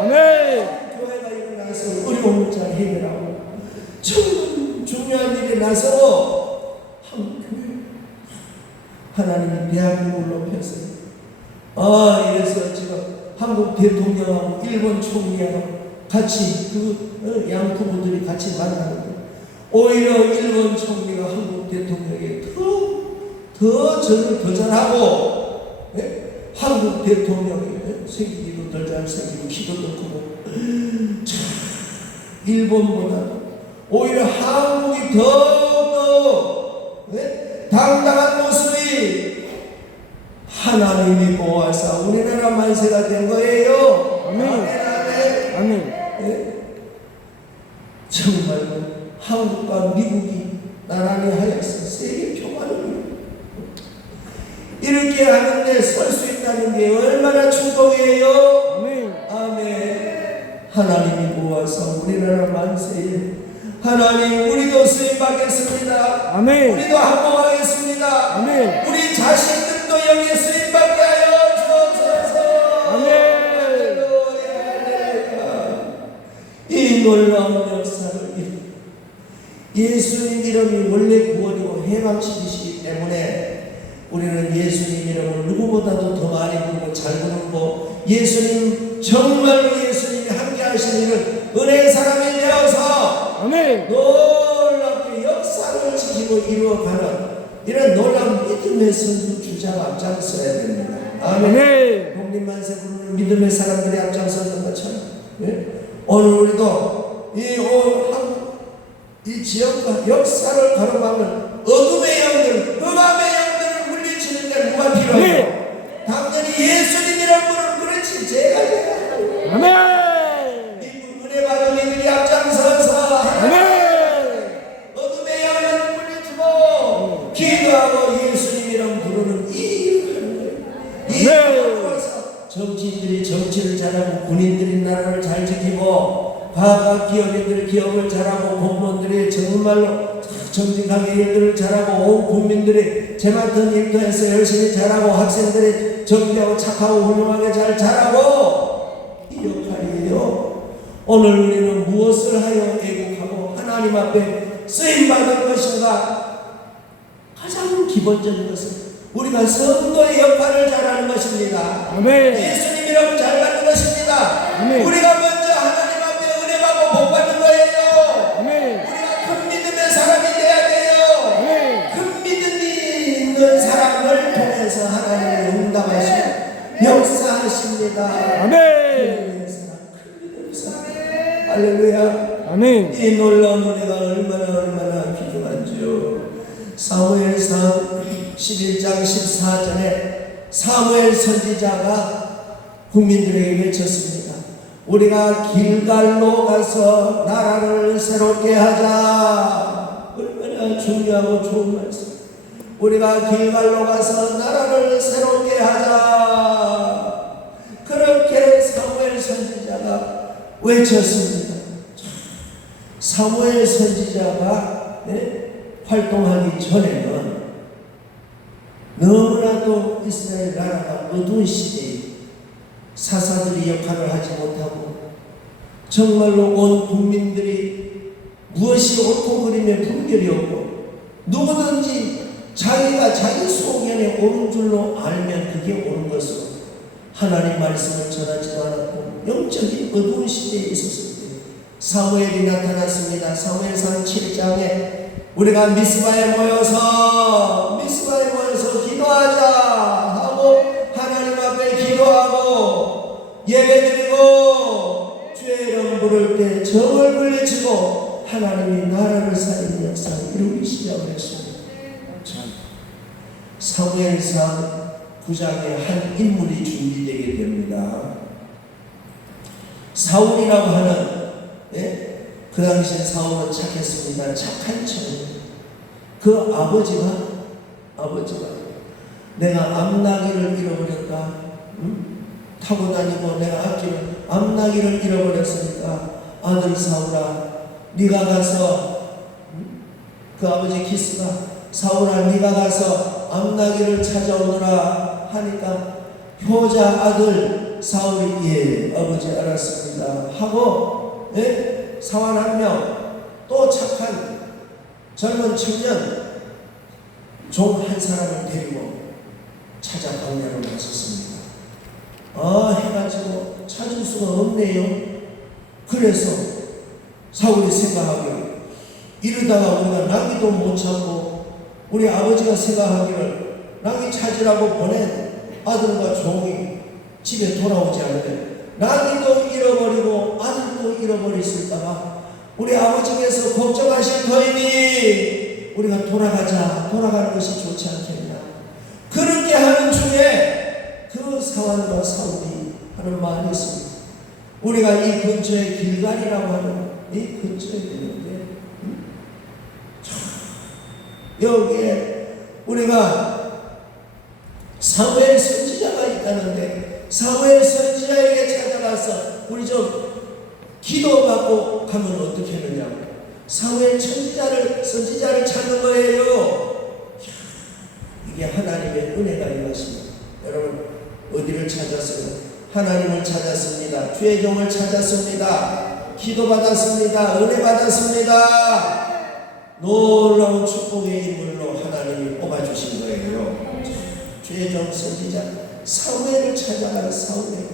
아멘. 한국 교회가 일어나서 어려움을 잘 해결하고 정말 중요한 일이 나서 한국 교회, 하나님이 대한민국을 높였어요. 이래서 지금 한국 대통령하고 일본 총리하고 같이 양 부부들이 같이 만나는데, 오히려 일본 총리가 한국 대통령에게 더 저를 더 잘하고, 한국 대통령이 생기기도 더 잘생기고 기도도 크고, 일본보다도 오히려 한국이 더욱더 당당한 모습이 하나님이 보호하사 우리나라 만세가 된 거예요. 아멘. 아멘. 아멘. 정말로 한국과 미국이 나란히 하여서 세계 평화를 이렇게 하는데 설 수 있다는 게 얼마나 축복이에요. 아멘. 아멘. 하나님이 보호하사 우리나라 만세에 하나님, 우리도 쓰임 받겠습니다. 아멘. 우리도 항복하겠습니다. 아멘. 우리 자신들도 여기에 쓰임 받게 하여 주옵소서. 아멘. 이 놀라운 역사를 예수님 이름이 원래 구원이고 해방시키시기 때문에 우리는 예수님 이름을 누구보다도 더 많이 부르고 잘 부르고, 예수님, 정말로 예수님이 함께 하신 일은 은혜의 사람이 되어서 아멘. 놀랍게 역사를 지키고 이루어가는 이런 놀라운 믿음의 선두 주자가 앞장서야 됩니다. 아멘. 독립만세 부르는 믿음의 사람들이 앞장섰던 것처럼, 오늘 우리도 이 지역과 역사를 가로막는 어둠의 영들, 흑암의 영들을 물리치는 데 누가 필요해요? 당연히 예수님이란 분을, 그렇지, 제가 아멘. 이분 은혜 받은 이들이 앞장서서 아멘. 기업인들 기업을 잘하고 공무원들이 정말로 정직하게 일들을 잘하고 온 국민들이 제 맡은 일도 해서 열심히 잘하고 학생들이 정직하고 착하고 훌륭하게 잘 자라고 이 역할이에요. 오늘 우리는 무엇을 하여 애국하고 하나님 앞에 쓰임받을 것인가? 가장 기본적인 것은 우리가 성도의 역할을 잘하는 것입니다. 아멘. 예수님 이름 잘 받는 것입니다. 아멘. 우리가 먼저 하나님 앞에 은혜 받고 복 받는 거예요. 아멘. 우리가 큰 믿음의 사람이 돼야 돼요. 아멘. 큰 믿음이 있는 사람을 통해서 하나님이 응답하시고 역사하십니다. 아멘. 할렐루야. 아멘. 이 놀라운 은혜가 얼마나 귀중한지요. 사무엘상 11장 14절에 사무엘 선지자가 국민들에게 외쳤습니다. 우리가 길갈로 가서 나라를 새롭게 하자. 얼마나 중요하고 좋은 말씀. 우리가 길갈로 가서 나라를 새롭게 하자. 그렇게 사무엘 선지자가 외쳤습니다. 사무엘 선지자가 활동하기 전에는 너무나도 이스라엘 나라가 어두운 시대에 사사들이 역할을 하지 못하고 정말로 온 국민들이 무엇이 옳고 그름의 분별이 없고 누구든지 자기가 자기 소견에 옳은 줄로 알면 그게 옳은 것으로 하나님 말씀을 전하지도 않았고 영적인 어두운 시대에 있었을 때 사무엘이 나타났습니다. 사무엘상 7장에 우리가 미스바에 모여서 기도하자 하고 하나님 앞에 기도하고 예배드리고 주의 이름 부를 때 정을 물리치고 하나님이 나라를 살리는 역사를 이루기 시작을 했습니다. 사무엘상 9장에 한 인물이 준비되게 됩니다. 사울이라고 하는 그 당시에 사울은 착했습니다. 착한 청년. 그 아버지가 내가 암나기를 잃어버렸다. 타고 다니고 내가 아끼는 암나기를 잃어버렸으니까 아들 사울아 네가 가서 그 아버지 기스가 사울아 네가 가서 암나기를 찾아오너라 하니까 효자 아들 사울이 예 아버지 알았습니다 하고 사원 한 명 또 착한 젊은 청년 종 한 사람을 데리고 찾아 광야로 나섰습니다. 해가지고 찾을 수가 없네요. 그래서 사울이 생각하기를 이러다가 우리가 나귀도 못 찾고 우리 아버지가 생각하기를 나귀 찾으라고 보낸 아들과 종이 집에 돌아오지 않으면 나귀도 잃어버리고 아들도 잃어버렸을까봐 우리 아버지께서 걱정하실 터이니 우리가 돌아가는 것이 좋지 않겠냐. 그렇게 하는 중에 그 사환과 사울이 하는 말이 있습니다. 우리가 이 근처에 길갈이라고 하는 이 근처에 있는데 여기에 우리가 사무엘 선지자가 있다는데 사무엘 선지자에게 찾아가서 우리 좀 기도받고 가면 어떻게 하느냐고 사무엘 선지자를 찾는 거예요. 이게 하나님의 은혜가 이것입니다. 여러분 어디를 찾았어요? 하나님을 찾았습니다. 주의 종을 찾았습니다. 기도받았습니다. 은혜 받았습니다. 놀라운 축복의 인물로 하나님이 뽑아주신 거예요. 주의 종 선지자 사무엘을 찾아가는 사무엘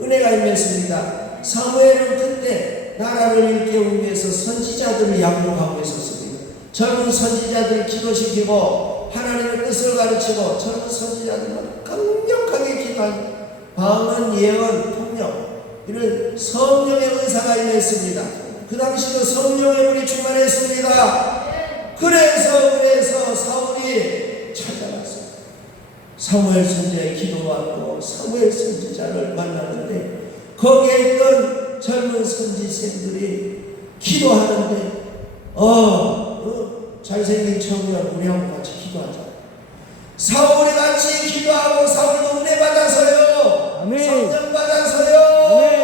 은혜가 임했습니다. 사무엘은 그때 나라를 일깨우기 위해서 선지자들을 양육하고 있었습니다. 젊은 선지자들을 기도시키고 하나님의 뜻을 가르치고 젊은 선지자들은 강력하게 기도한 방언, 예언, 통역 이런 성령의 은사가 임했습니다. 그 당시도 성령의 불이 충만했습니다. 그래서 사울이 찾아갔어요. 사무엘 선지자의 기도받고 사무엘 선지자를 만나는데 거기에 있던 젊은 선지생들이 기도하는데 잘생긴 청년 우리하고 같이 기도하자. 사울이 같이 기도하고 사울도 은혜 받아서요. 아멘. 성령 받아서요. 아멘.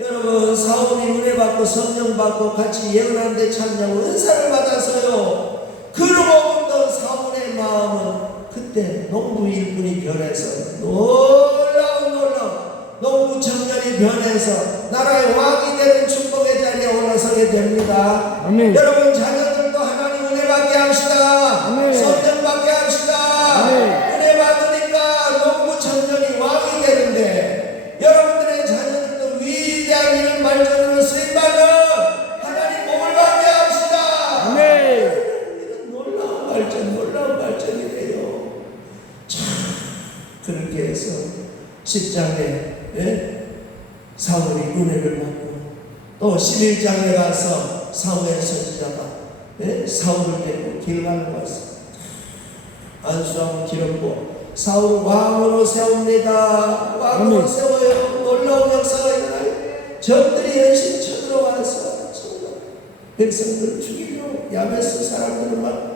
여러분 사울이 은혜 받고 받고 성령 받고 같이 예언하는데 참여하고 은사를 받아서요. 그러고부터 사울의 마음은 그때 농부 일꾼이 변해서 놀라운 농부 청년이 변해서 나라의 왕이 되는 축복의 자리에 올라서게 됩니다. 아멘. 여러분 자녀들도 하나님 은혜 받게 합시다. 아멘. 성령 받게 합시다. 아멘. 은혜 받으니까 농부 청년이 왕이 되는데 여러분들의 자녀들도 위대한 이런 발전으로 쓰임받는 하나님 복을 받게 합시다. 아멘. 이런 놀라운 발전이 돼요. 참 그렇게 해서 10장에 사울이 은혜를 받고 또 11장에 가서 사울의 선지자가 사울을 데리고 길갈로 왔어. 안수하고 기렸고 사울을 왕으로 세웁니다. 왕으로 세워요. 놀라운 역사가 일어나요. 적들이 열심히 쳐들어와서 백성들을 죽이려고 야베스 사람들을 막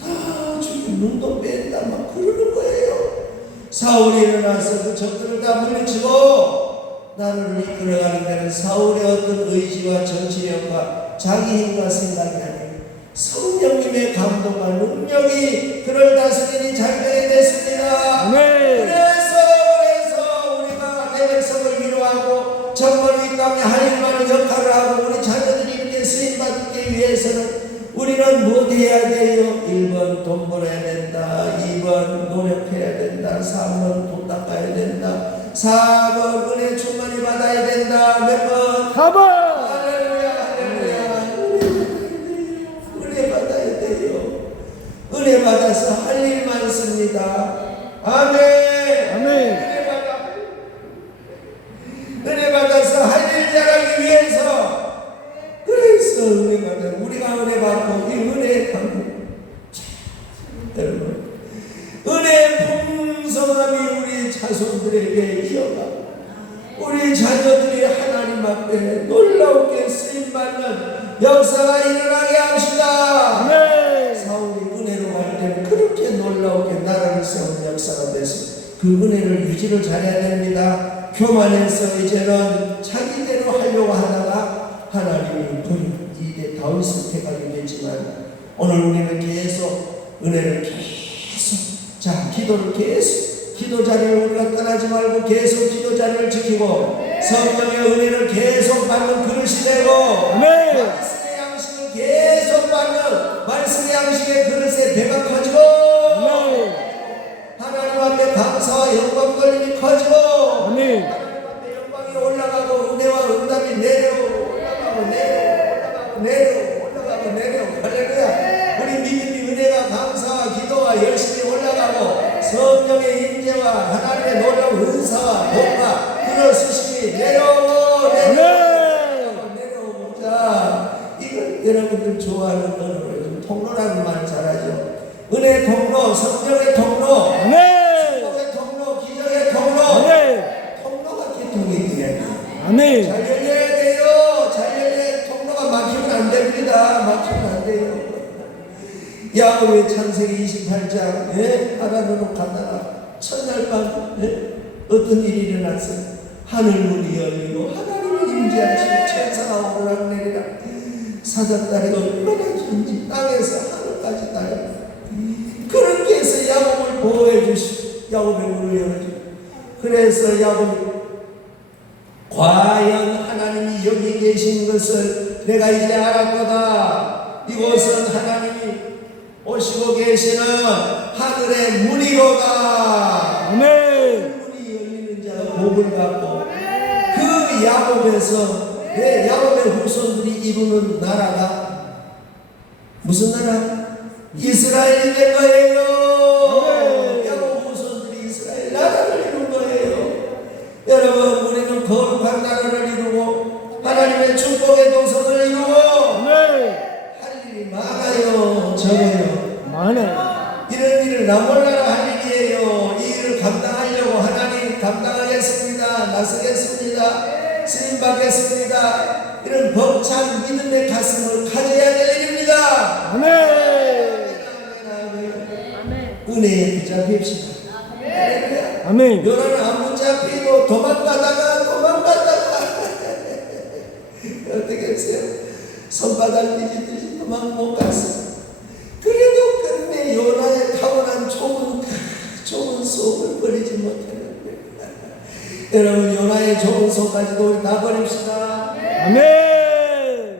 다 죽이고 눈도 뺀다 막 그러는 거예요. 사울이 일어나서 그 적들을 다 물리치고 나를 이끌어가는 데는 사울의 어떤 의지와 정치력과 자기 힘과 생각이 아니라 성령님의 감동과 능력이 그를 다스리니 잘 되게 됐습니다. 아멘. 그래서 우리가 내 백성을 위로하고 정말 이 땅에 할 일만한 역할을 하고 우리 자녀들이 이렇게 쓰임받기 위해서는 우리는 무엇 해야 돼요? 1번 돈 벌어야 된다. 2번 노력해야 된다. 3번 돈 닦아야 된다. 4번 은혜 충만히 받아야 된다. 몇 번? 4번. 할렐루야. 은혜 받아야 돼요. 은혜 받아서 할 일 많습니다. 아멘. 아멘. 은혜 받아서 할 일 잘하기 위해서 그래서 은혜 받아 우리가 은혜 받고 이 은혜의 강국 여러분 은혜의 풍성함이 우리 자손들에게 이어가고 우리 자녀들이 하나님 앞에 놀라우게 쓰임받는 역사가 일어나게 합시다. 아멘. 사울이 은혜로 갈 때는 그렇게 놀라우게 나라를 세운 역사가 돼서 그 은혜를 유지를 잘해야 됩니다. 교만해서 이제는 자기대로 하려고 하다가 하나님이 버린 이게 다윗을 택하게 됐지만 오늘 우리는 계속 은혜를 계속 기도를 계속 기도 자리를 우리가 떠나지 말고 계속 기도 자리를 지키고 성령의 은혜를 계속 받는 그릇이 되고 말씀의 양식을 계속 받는 말씀의 양식의 그릇에 배가 커지고 하나님 앞에 감사와 영광 걸림이 커지고 하나님 앞에 영광이 올라가고 은혜와 응답이 올라가고 할렐루야. 우리 믿음이 은혜가 감사와 기도와 열심히 올라가고 성령의 임재와 하나님의 놀라운 은사와 복과 그런 수심이 내려오고 자 이걸 여러분들 좋아하는 언어로 요즘 통로라는 말 잘하죠. 은혜 통로, 성령의 통로, 축복의 통로, 기적의 통로, 통로가 개통이 돼야 돼요. 잘 열려야 돼요. 잘 열려야 통로가 막히면 안 됩니다. 막히면 안 돼요. 야고보의 창세기 28장 하나님은 간다나 첫날 밤 어떤 일이 일어났어요. 하늘문이 열리고 하나님이 임재하시고 천사가 오르락내리락 사자다리가 얼마나 긴지 땅에서 하늘까지 닿아요. 그렇게 해서 야곱을 보호해 주시고 야곱의 문을 열어주고 그래서 야곱이 과연 하나님이 여기 계신 것을 내가 이제 알았거다. 이곳은 하나님이 오시고 계시는 하늘의 문이로다. 문이 열리는 자가 복을 받고 그 야곱에서 야곱의 후손들이 이루는 나라가 무슨 나라? 이스라엘이 된 거예요. 야곱 후손들이 이스라엘 나라를 이룬 거예요. 여러분 우리는 거룩한 나라를 이루고 하나님의 축복의 동성을 이루고 할 일이 많아요. 적어요. 이런 일을 나 몰라라 할 일이에요. 이 일을 감당하려고 하나님 감당하겠습니다. 나서겠습니다. 쓰임받겠습니다. 이런 벅찬 믿음의 가슴을 가져야 될 일입니다. 은혜에 붙잡힙시다. 요나는 안 붙잡히고 도망가다가 손바닥 뒤집듯이 도망 못 갔어. 그래도 끝내 요나의 타고난 좋은 속을 버리지 못했는데 여러분, 요나의 좋은 속까지도 우리 다 버립시다. 아멘.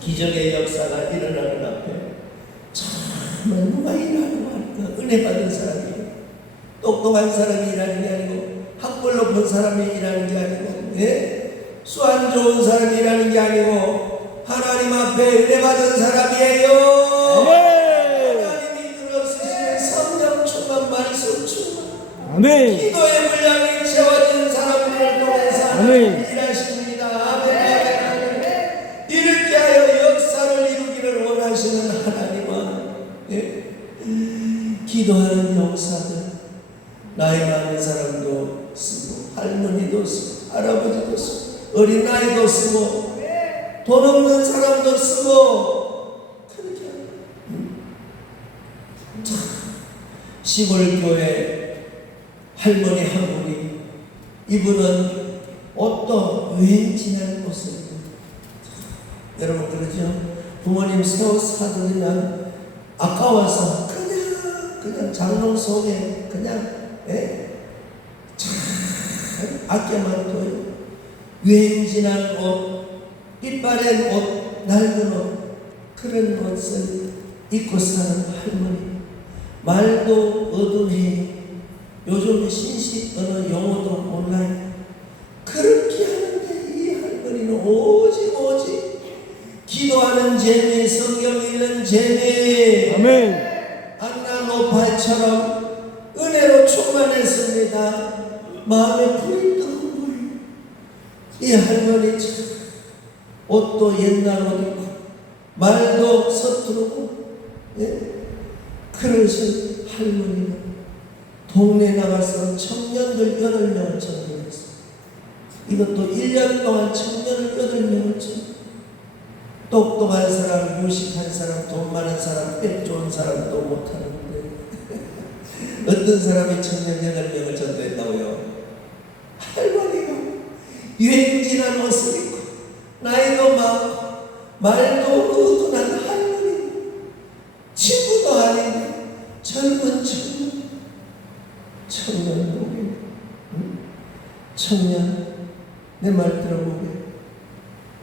기적의 역사가 일어나는 앞에 정말 누가 일하는 말까? 은혜 받은 사람이, 똑똑한 사람이 일하는 게 아니고, 학벌 높은 사람이 일하는 게 아니고, 예? 수완 좋은 사람이 일하는 게 아니고, 하나님 앞에 은혜 받은 사람이에요. 아멘. 하나님이 들어주시는 성령 충만, 말씀 충만, 아멘. 기도의 분량이 채워진 사람들을 통해서 아멘. 일하십니다. 아멘. 이렇게 하여 역사를 이루기를 원하시는 하나님은, 예? 기도하는 용사들, 나이 많은 사람도 쓰고, 할머니도 쓰고, 할아버지도 쓰고, 어린아이도 쓰고, 돈 없는 사람도 쓰고, 그렇게 참, 시골 교회 할머니 한 분이, 이분은 옷도 유행 지난 옷을 입고, 여러분 그러죠? 부모님 새 옷 사드리면 아까워서 그냥 장롱 속에 그냥, 예? 참 아껴만 둬요. 유행 지난 옷, 빛바랜 옷, 낡은 옷, 그런 옷을 입고 사는 할머니, 말도 어둠해. 요즘 신식 어느 용어도 몰라요. 그렇게 하는데 이 할머니는 오직 기도하는 재미, 성경 읽는 재미, 아멘. 안나 노파처럼 은혜로 충만했습니다. 마음에 불이 뜨는 거예요. 이 할머니 참, 옷도 옛날 옷 입고, 말도 서투르고, 예? 그러신 할머니는 동네 나가서 청년들 8명을 전도했어요. 이것도 1년 동안 청년을 8명을 전도. 똑똑한 사람, 유식한 사람, 돈 많은 사람, 백 좋은 사람도 못하는데 어떤 사람이 청년 8명을 전도했다고요? 할머니가 유행진한 옷을 입고, 나이도 많고, 말도 어둔한 할머니, 친구도 아닌 젊은 청년 보게, 청년, 내 말 들어보게.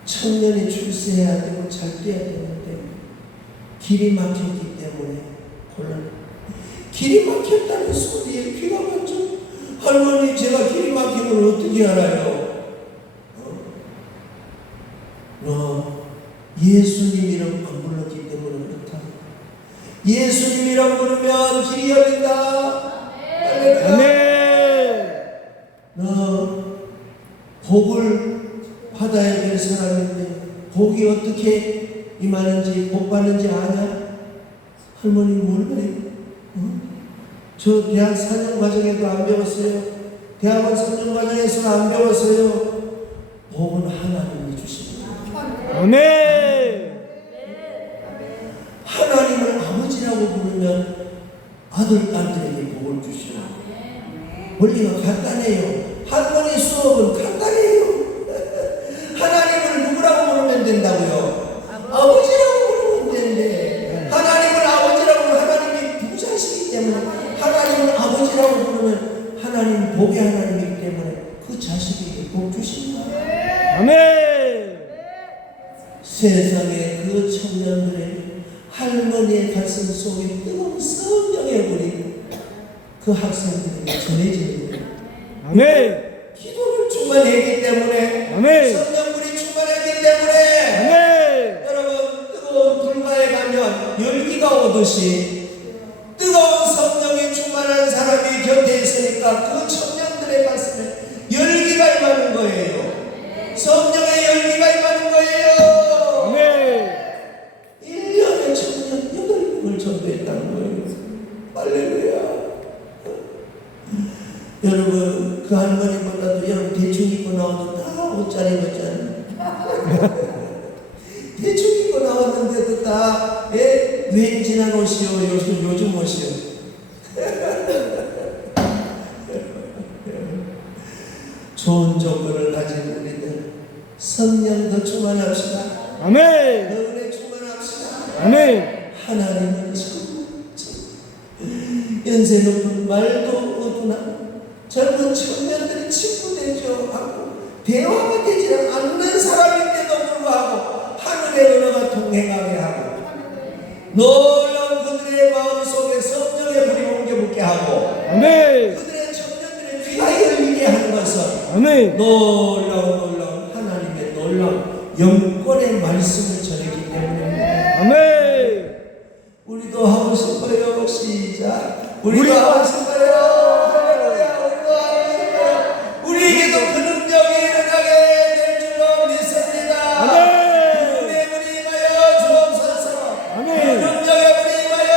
청년이 출세해야 되고 잘 돼야 되는데 길이 막혔기 때문에 곤란. 길이 막혔다는 소리에 귀가 먼저, 할머니 제가 길이 막힌 걸 어떻게 알아요? 예수님 이름 안 불렀기 때문에 그렇다. 예수님 이름 부르면 길이 열린다. 아멘. 너 복을 받아야 될 사람인데 복이 어떻게 임하는지, 복 받는지 아냐? 할머니 몰라요. 저 대학 4년 과정에도 안 배웠어요. 대학원 3년 과정에서도 안 배웠어요. 복은 하나님이 주십니다. 아멘. 하나님을 아버지라고 부르면 아들, 딸들에게 복을 주시오. 원리가 간단해요. 할머니 수업은 간단해요. 하나님을 누구라고 부르면 된다고요? 아버지라고 부르면 되는데, 하나님을 아버지라고 부르면 하나님이 부자시기 때문에, 하나님을 아버지라고 부르면 하나님 복의 하나님이기 때문에 그 자식에게 복 주신다. 아멘. 세상의 그 청년들에게 할머니의 가슴 속에 뜨거운 성령의 불이 그 학생들에게 전해지는 거예요. 아멘. 기도를 충만했기 때문에, 아멘. 성령불이 충만했기 때문에, 아멘. 여러분 뜨거운 불가에 가면 열기가 오듯이 뜨거운 성령이 충만한 사람이 곁에 있으니까 그 청년들의 가슴에 열기가 임하는 거예요. 성령의 열기가 임하는 거예요. 아멘. 1년에 청년 8명을 전도했다는 거예요. 할렐루야. 여러분 그 할머니보다도 여러분 대충 입고 나와도 다 옷잘 입었잖아요. 대충 입고 나왔는데도 다 유행 지난 옷이요, 요즘 옷이요. 좋은 조건을 가진 우리들 성령 더 충만합시다. 아멘. 그 은혜 충만합시다. 아멘. 하나님은 연세 높은 말도 어두나 젊은 청년들이 친구 되죠 하고 대화가 되지 않는 사람인데도 불구하고 하늘의 언어가 통행하게 하고 놀라운 그들의 마음 속에 성령의 불이 옮겨붙게 하고 아멘. 그들의 청년들의 귀가 열리게 하는 것은 아멘. 놀라운 하나님의 놀라운 영권의 말씀을 전했기 때문입니다. 아멘. 우리도 하고 싶어요. 시작. 우리도 하고 싶어요. 할렐루야. 우리도 하고 싶어요. 우리에게도 그 능력이 일어나게 될 줄로 믿습니다. 아멘. 은혜의 불이 임하여 주옵소서. 아멘. 능력의 불이 임하여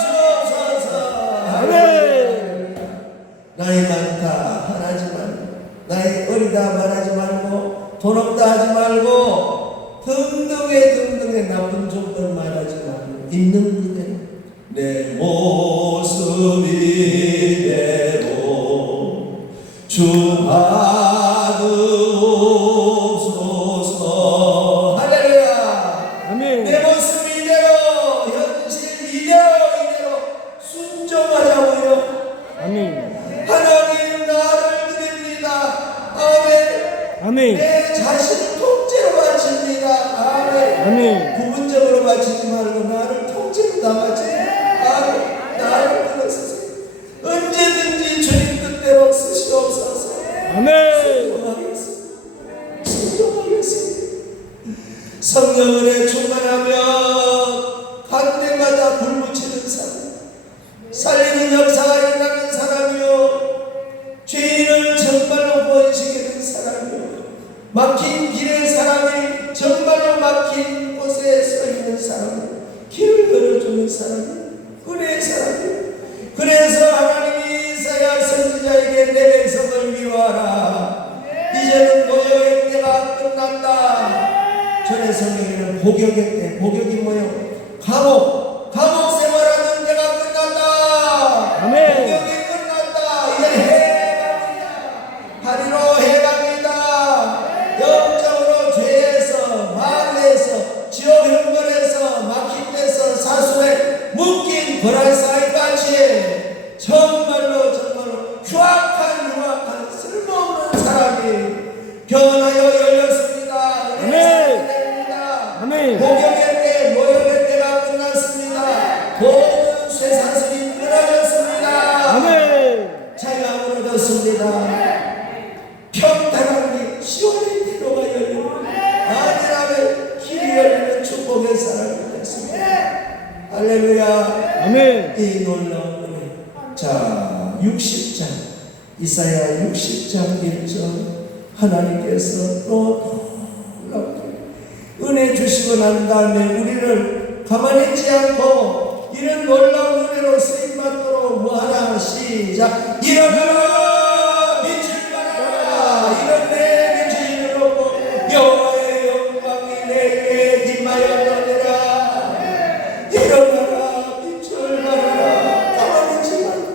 주옵소서. 아멘. 나이 많다 하나지만 나이 어리다 말하지 말고 돈 없다 하지 말고 등등의 나쁜 종들 말하지 말고 있는 그대로 내 모습 이대로 주 받으옵소서. 할렐루야. 아멘. 내 모습 이대로 현실 이대로 순종하자고요. 아멘. 하나님 나를 드립니다. 아멘. 아멘. 내 자신을 통째로 바칩니다. 아멘. 아멘. 부분적으로 바치지 말고 나를 통째로 다 바치고 아멘. 나를 들어주세요. 언제든지 주님 뜻대로 쓰시옵소서. 아멘. 순종하겠습니다. 성령은혜 충만하면 갈 때마다 불 붙이는 사람, 살리는 역사가 일어나는 사람이요, 죄인을 정말로 구원시키는 사람이요, 막힌 길의 사람이 정말로 막힌 곳에 서 있는 사람이요, 길을 열어주는 사람이요, 은혜의 사람이요. 그래서 하나님이 이사야 선지자에게 내 백성을 미워하라. 이제는 노여의 때가 끝났다. 전에 성경에는 복역의 때, 복역이 뭐요? 감옥 생활하는 때가 끝났다. 아멘. 복역이 끝났다. 이제 해방이다. 하리로 해방이다. 영적으로 죄에서, 마귀에서, 지옥 형벌에서, 막힌 데서, 사수에 묶인 고라사이 같이 정말로 흉악한 쓸모없는 사람이 변하여 열렸습니다. 아멘. 아멘. 복역의 때, 노역의 때가 끝났습니다. 모든 쇠사슬이 끊어졌습니다. 아멘. 자유가 무너졌습니다. 평탄한 시온의 대로가 열리고 아니라면 길이 열리는 축복의 사람이 됐습니다. 할렐루야. 아멘. 이 놀라운 은혜. 자, 60장 이사야 60장 1절 하나님께서 또 놀랍게 은혜 주시고 난 다음에 우리를 가만히 있지 않고 이런 놀라운 은혜로 쓰임받도록 뭐하나 시작. 일어나라 빛을 발하라. 이런 내 빛이 이르렀고 여호와의 영광이 내게 임하여 너내라. 일어나라 빛을 발하라. 가만히 있지 말고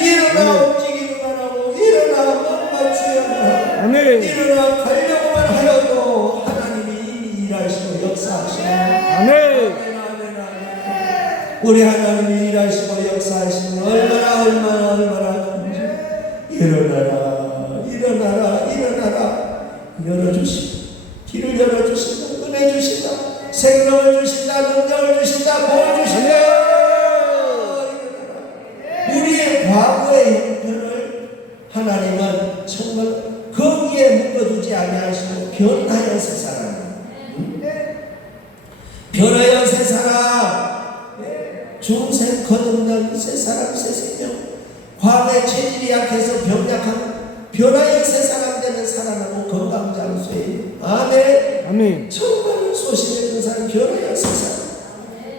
일어나 움직이기만 하고 일어나 못 맞추기만 하고 아멘. 일어나 가려고만 하여도 하나님이 이미 일하시고 역사하시고 아멘. 우리 하나님이 일하시고 역사하시면 얼마나 큰지. 일어나라 열어주시고 길을 열어주신다. 은혜 주신다. 생명을 주신다. 능력을 주신다. 복을 주신다. 우리의 과거의 형편을 하나님은 정말 거기에 묶어두지 아니하시고 변하여 새 사람, 변하여 새 사람, 중생 거듭난 새 사람, 새 생명. 과거의 체질이 약해서 병약한 변하여 새 사람 되는 사람하고 건강 장수에 아멘. 아멘. 정말 소심했던 사람 변하여 새 사람.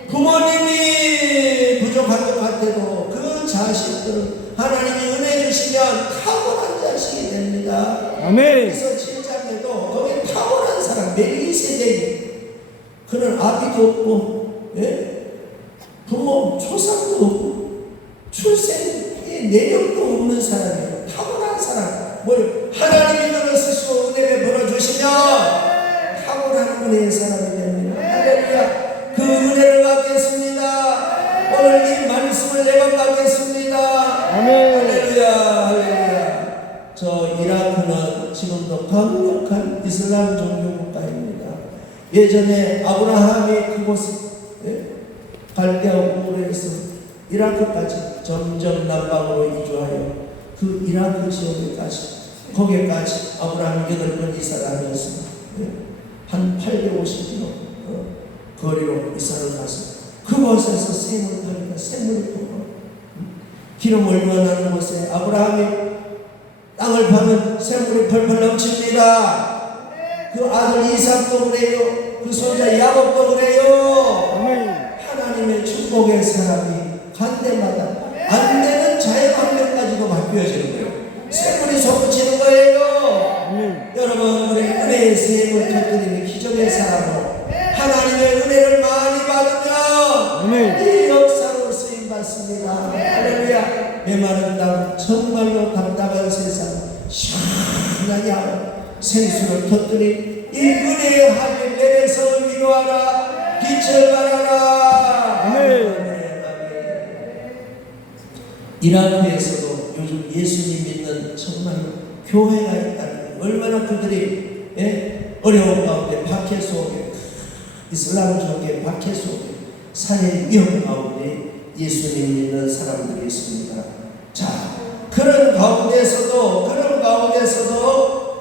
부모님이 부족한 것 같아도 그 자식들은 하나님이 은혜 주시면 탁월한 자식이 됩니다. 아멘. 그래서 7장에도 거기 탁월한 사람 멜기세덱이 그는 아비도 없고 부모 조상도 없고 출생의 내력도 없는 사람이에요. 탁월한 사람. 뭐요? 하나님이 너를 쓰시고 은혜 베풀어 주시면 탁월한 은혜의 사람이 됩니다. 할렐루야. 그 은혜를 받겠습니다. 오늘 이 말씀을 내가 받겠습니다. 아멘. 할렐루야. 할렐루야. 저 이라크는 지금도 강력한 이슬람 종교 국가입니다. 예전에 아브라함이 그곳에 갈대아 우르에서 이라크까지 점점 남방으로 이주하여 그 이라크 지역에까지 거기까지 아브라함이 8번 이사를 하면서 한 850km 거리로 이사를 가서 그곳에서 샘을 타니까 샘을 보고 기름 얼마 나는 곳에 아브라함이 땅을 파면 샘물이 펄펄 넘칩니다. 그 아들 이삭도 그래요. 그 손자 야곱도 그래요. 아멘. 하나님의 축복의 사람이 간 데마다 안 되는 자연환경까지도 바뀌어지는 거예요. 샘물이 솟구치는 거예요. 아멘. 여러분, 우리 은혜의 샘을 터뜨리는 기적의 사람으로 하나님의 은혜를 많이 받으면 아멘. 이 역사로 쓰임 받습니다. 할렐루야. 메마른 땅, 정말로 답답한 세상 시원하게 하고 생수를 터뜨린 이 은혜의 하늘 내려서 위로하라. 빛을 발하라. 아멘. 이라크에서도 요즘 예수님 믿는 정말 교회가 있다는 거, 얼마나 그들이 어려운 가운데 박해 속에 이슬람족의 박해 속에 살해 위험 가운데 예수님 믿는 사람들이 있습니다. 자, 그런 가운데서도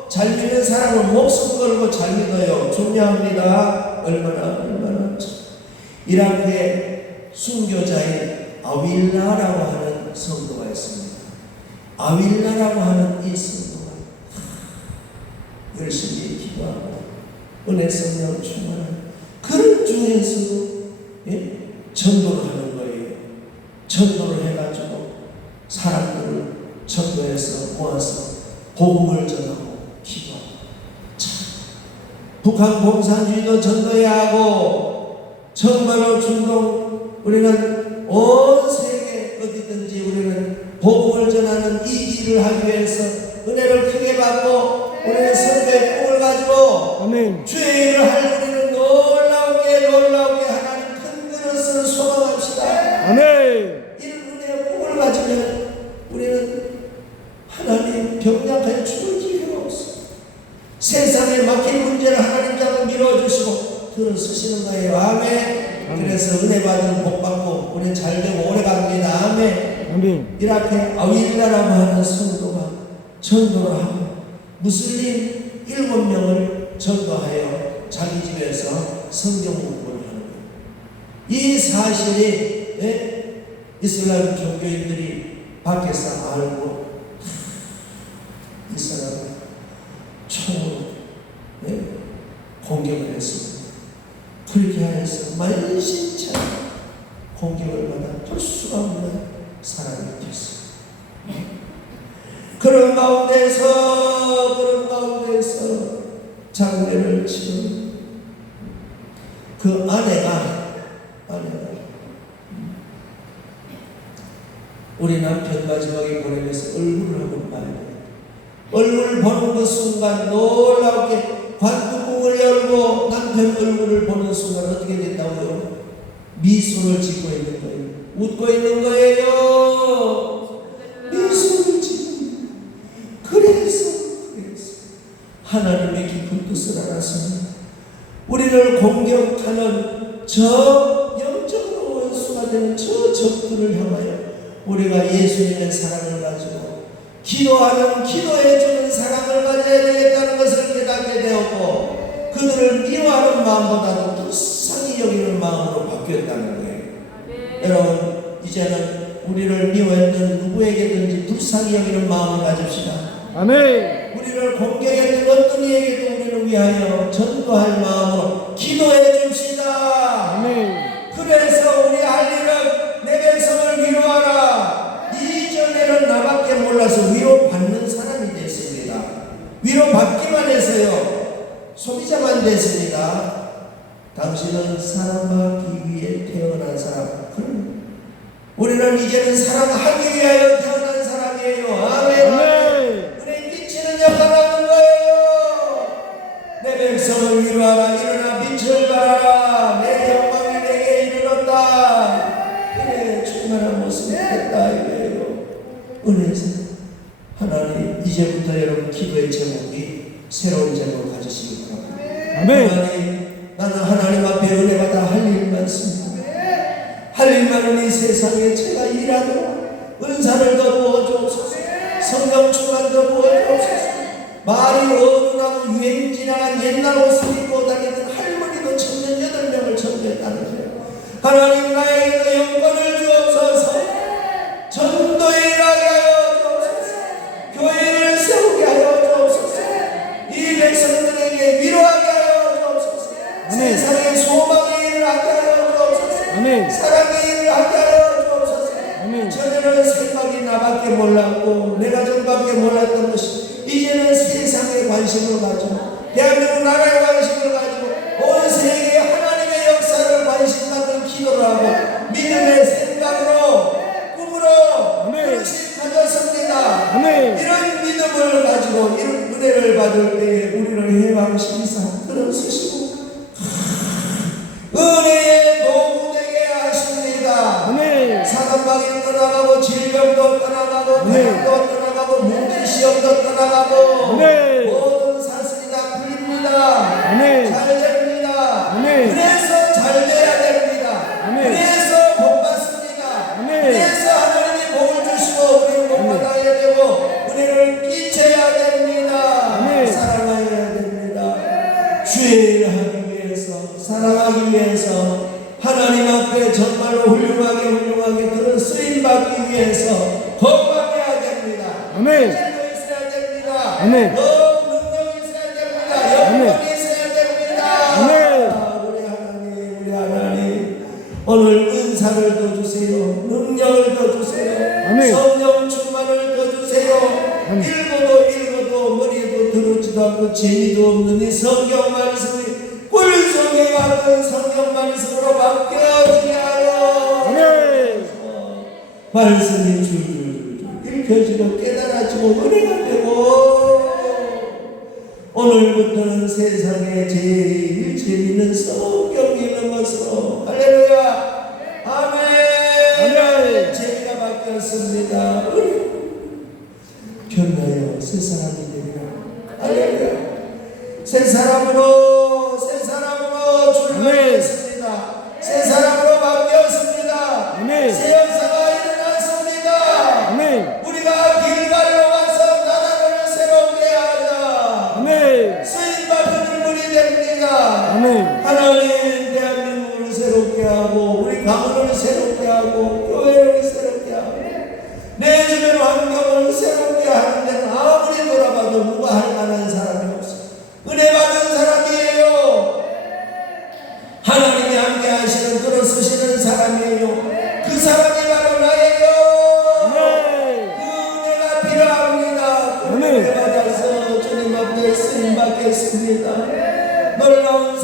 잘 믿는 사람은 목숨 걸고 잘 믿어요. 중요합니다. 얼마나 이라크의 순교자인 아윌라라고 하는 성도가 있습니다. 아윌라라고 하는 이 성도가 열심히 기도하고 은혜 성령 충만한 그런 중에서도 전도를 하는 거예요. 전도를 해가지고 사람들을 전도해서 모아서 복음을 전하고 기도하고. 참, 북한 공산주의도 전도해야 하고 정말로 중동 우리는 온 세계 어디든지 우리는 복음을 전하는 이 일을 하기 위해서 은혜를 크게 받고 우리는 선배의 꿈을 가지고 아멘. 주의 일을 할 우리는 놀라우게 하나님 큰 그릇을 소망합시다. 아멘. 이런 은혜의 꿈을 가지면 우리는 하나님 병약하여 죽을 기회가 없어. 세상에 막힌 문제를 하나님 잡아 밀어주시고 들어 쓰시는 거예요. 아멘. 그래서 은혜 받은 복 받고 우리 잘 되고 오래 갑니다. 아멘. 아멘. 이라크의 아윌라라고 하는 성도가 전도를 하고 무슬림 7명을 전도하여 자기 집에서 성경 공부를 하는 거예요. 이 사실이 이슬람 종교인들이 밖에서 알고 이 사람을 총으로 공격을 했습니다. 그렇게 하여서 만신창 공격을 받아 볼 수가 없는 사람이 됐어요. 그런 가운데서 장례를 치른 그 아내가 우리 남편 마지막에 보내면서 얼굴을 한번 봐야 돼요. 얼굴을 보는 그 순간 놀랍게 관뚜껑을 열고 남편 얼굴을 보는 순간 어떻게 된다고요? 미소를 짓고 있는 거예요. 웃고 있는 거예요. 미소를 짓고 그래서 하나님의 깊은 뜻을 알았습니다. 우리를 공격하는 저 영적으로 원수가 되는 저 적들을 향하여 우리가 예수님의 사랑을 가지고 기도하는 기도해주는 사랑을 가져야 되겠다는 것을 깨닫게 되었고 그들을 미워하는 마음보다도 불쌍히 여기는 마음으로 바뀌었다는 거예요. 여러분 이제는 우리를 미워했던 누구에게든지 불쌍히 여기는 마음을 가집시다. 아멘. 우리를 공격했던 어떤 이에게도 우리를 위하여 전도할 마음으로 기도해 줍시다. 아멘. 그래서 우리 할 일은 내 백성을 위로하라. 이전에는 나밖에 몰라서 위로받는 사람이 됐습니다. 위로받기만 해서요 소비자만 됐습니다. 당신은 사랑받기 위해 태어난 사람. 우리는 이제는 사랑하기 위하여 태어난 사람이에요. 아멘. 아멘. 은혜 끼치는 역할을 하는 거예요. 내 백성을 위로하라. 일어나 내 영광이 내게 이르렀다. 은혜에 충만한 모습이 됐다 이거예요. 은혜에서 하나님 이제부터 여러분 기도의 제목이 새로운 제목을 가지시기 바랍니다. 아멘. 하나님, 나는 하나님 앞에 은혜받아 할 일 많습니다. 할 일 많은 이 세상에 제가 일하도록 은사를 더 부어주옵소서. 성령 충만 더 부어주옵소서. 말이 어눌하고 유행 지나간 옛날 옷을 입고 다니던 할머니도 청년 8명을 전도했다는데요. 하나님 나에게도 영권을 주옵소서. 전도에 일하게 하여 주옵소서. 교회를 세우게 하여 주옵소서. 이 백성들에게 위로하게 하여 주옵소서. 아멘. 세상의 소망의 일을 하게 하여 주옵소서. 아멘. 사랑의 일을 하게 하여 주옵소서. 아멘. 전에는 생각이 나밖에 몰랐고 내 가정밖에 몰랐던 것이 이제는 세상에 관심을 가지고 대한민국 나라에 관심을 가지고 온 세계에 하나님의 역사를 관심 갖는 기도를 하고 믿음의 생각으로 꿈으로 아멘. 그릇이 가졌습니다. 아멘. 이런 믿음을 가지고 이런 은혜를 받을 때에 우리를 해방시키사 들어서시고 은혜의 도구 되게 하십니다. 아멘. 사단방이 떠나가고 질병도 떠나가고 병도 떠나가고 문제시험도 떠나가고 아멘. 모든 사슬이 다 풀립니다. 아멘. 잘 됩니다. 아멘. 그래서 잘 돼야 됩니다. 아멘. 그래서 복 받습니다. 아멘. 그래서 하나님이 복을 주시고 우리는 복 받아야 되고 은혜를 끼쳐야 됩니다. 아멘. 사랑해야 됩니다. 주의 일을 하기 위해서 사랑하기 위해서 하나님 앞에 정말로 훌륭하게 그런 쓰임받기 위해서 건강해야 됩니다. 아멘. 믿음도 있어야 됩니다. 아멘. 능력이 있어야 됩니다. 영광이 있어야 됩니다. 아멘. 우리 하나님, 우리 하나님 오늘 은사를 더 주세요. 능력을 더 주세요. 아멘. 성령 충만을 더 주세요. 아멘. 읽어도 머리에도 들어오지도 않고 재미도 없는 이 성경 말씀이 꿀송이 같은 성경 말씀으로 바뀌어지게 하여 아멘. 말씀이 줄줄줄 읽혀지고 깨달아지고 은혜가 되고 오늘부터는 세상에 제일 재미있는 성경 읽는 것으로 할렐루야 아멘. 아멘. 재미가 바뀌었습니다. 견나여 새 사람이 되리라. 할렐루야. 새 사람으로 출발했습니다. 새 사람으로 바뀌었습니다. 아멘. 새 역사가 일어났습니다. 아멘. 우리가 길가로 와서 나라를 새롭게 하자. 아멘. 쓰임받은 인물이 됩니다. 아멘. 하나님 대한민국을 새롭게 하고 우리 가문을 새롭게 하고 교회를 새롭게 하고 내 주변 환경을 새롭게 하는 데는 아무리 돌아봐도 누가 할 만한 사람이 없어. 은혜 받은 사람이에요. 하나님이 함께 하시는 들어서시는 사람이에요. 그 사람이 바로 나예요. 아멘. 그 은혜가 필요합니다. 그 아멘. 은혜 받아서 주님 앞에 쓰임 받겠습니다. 놀라운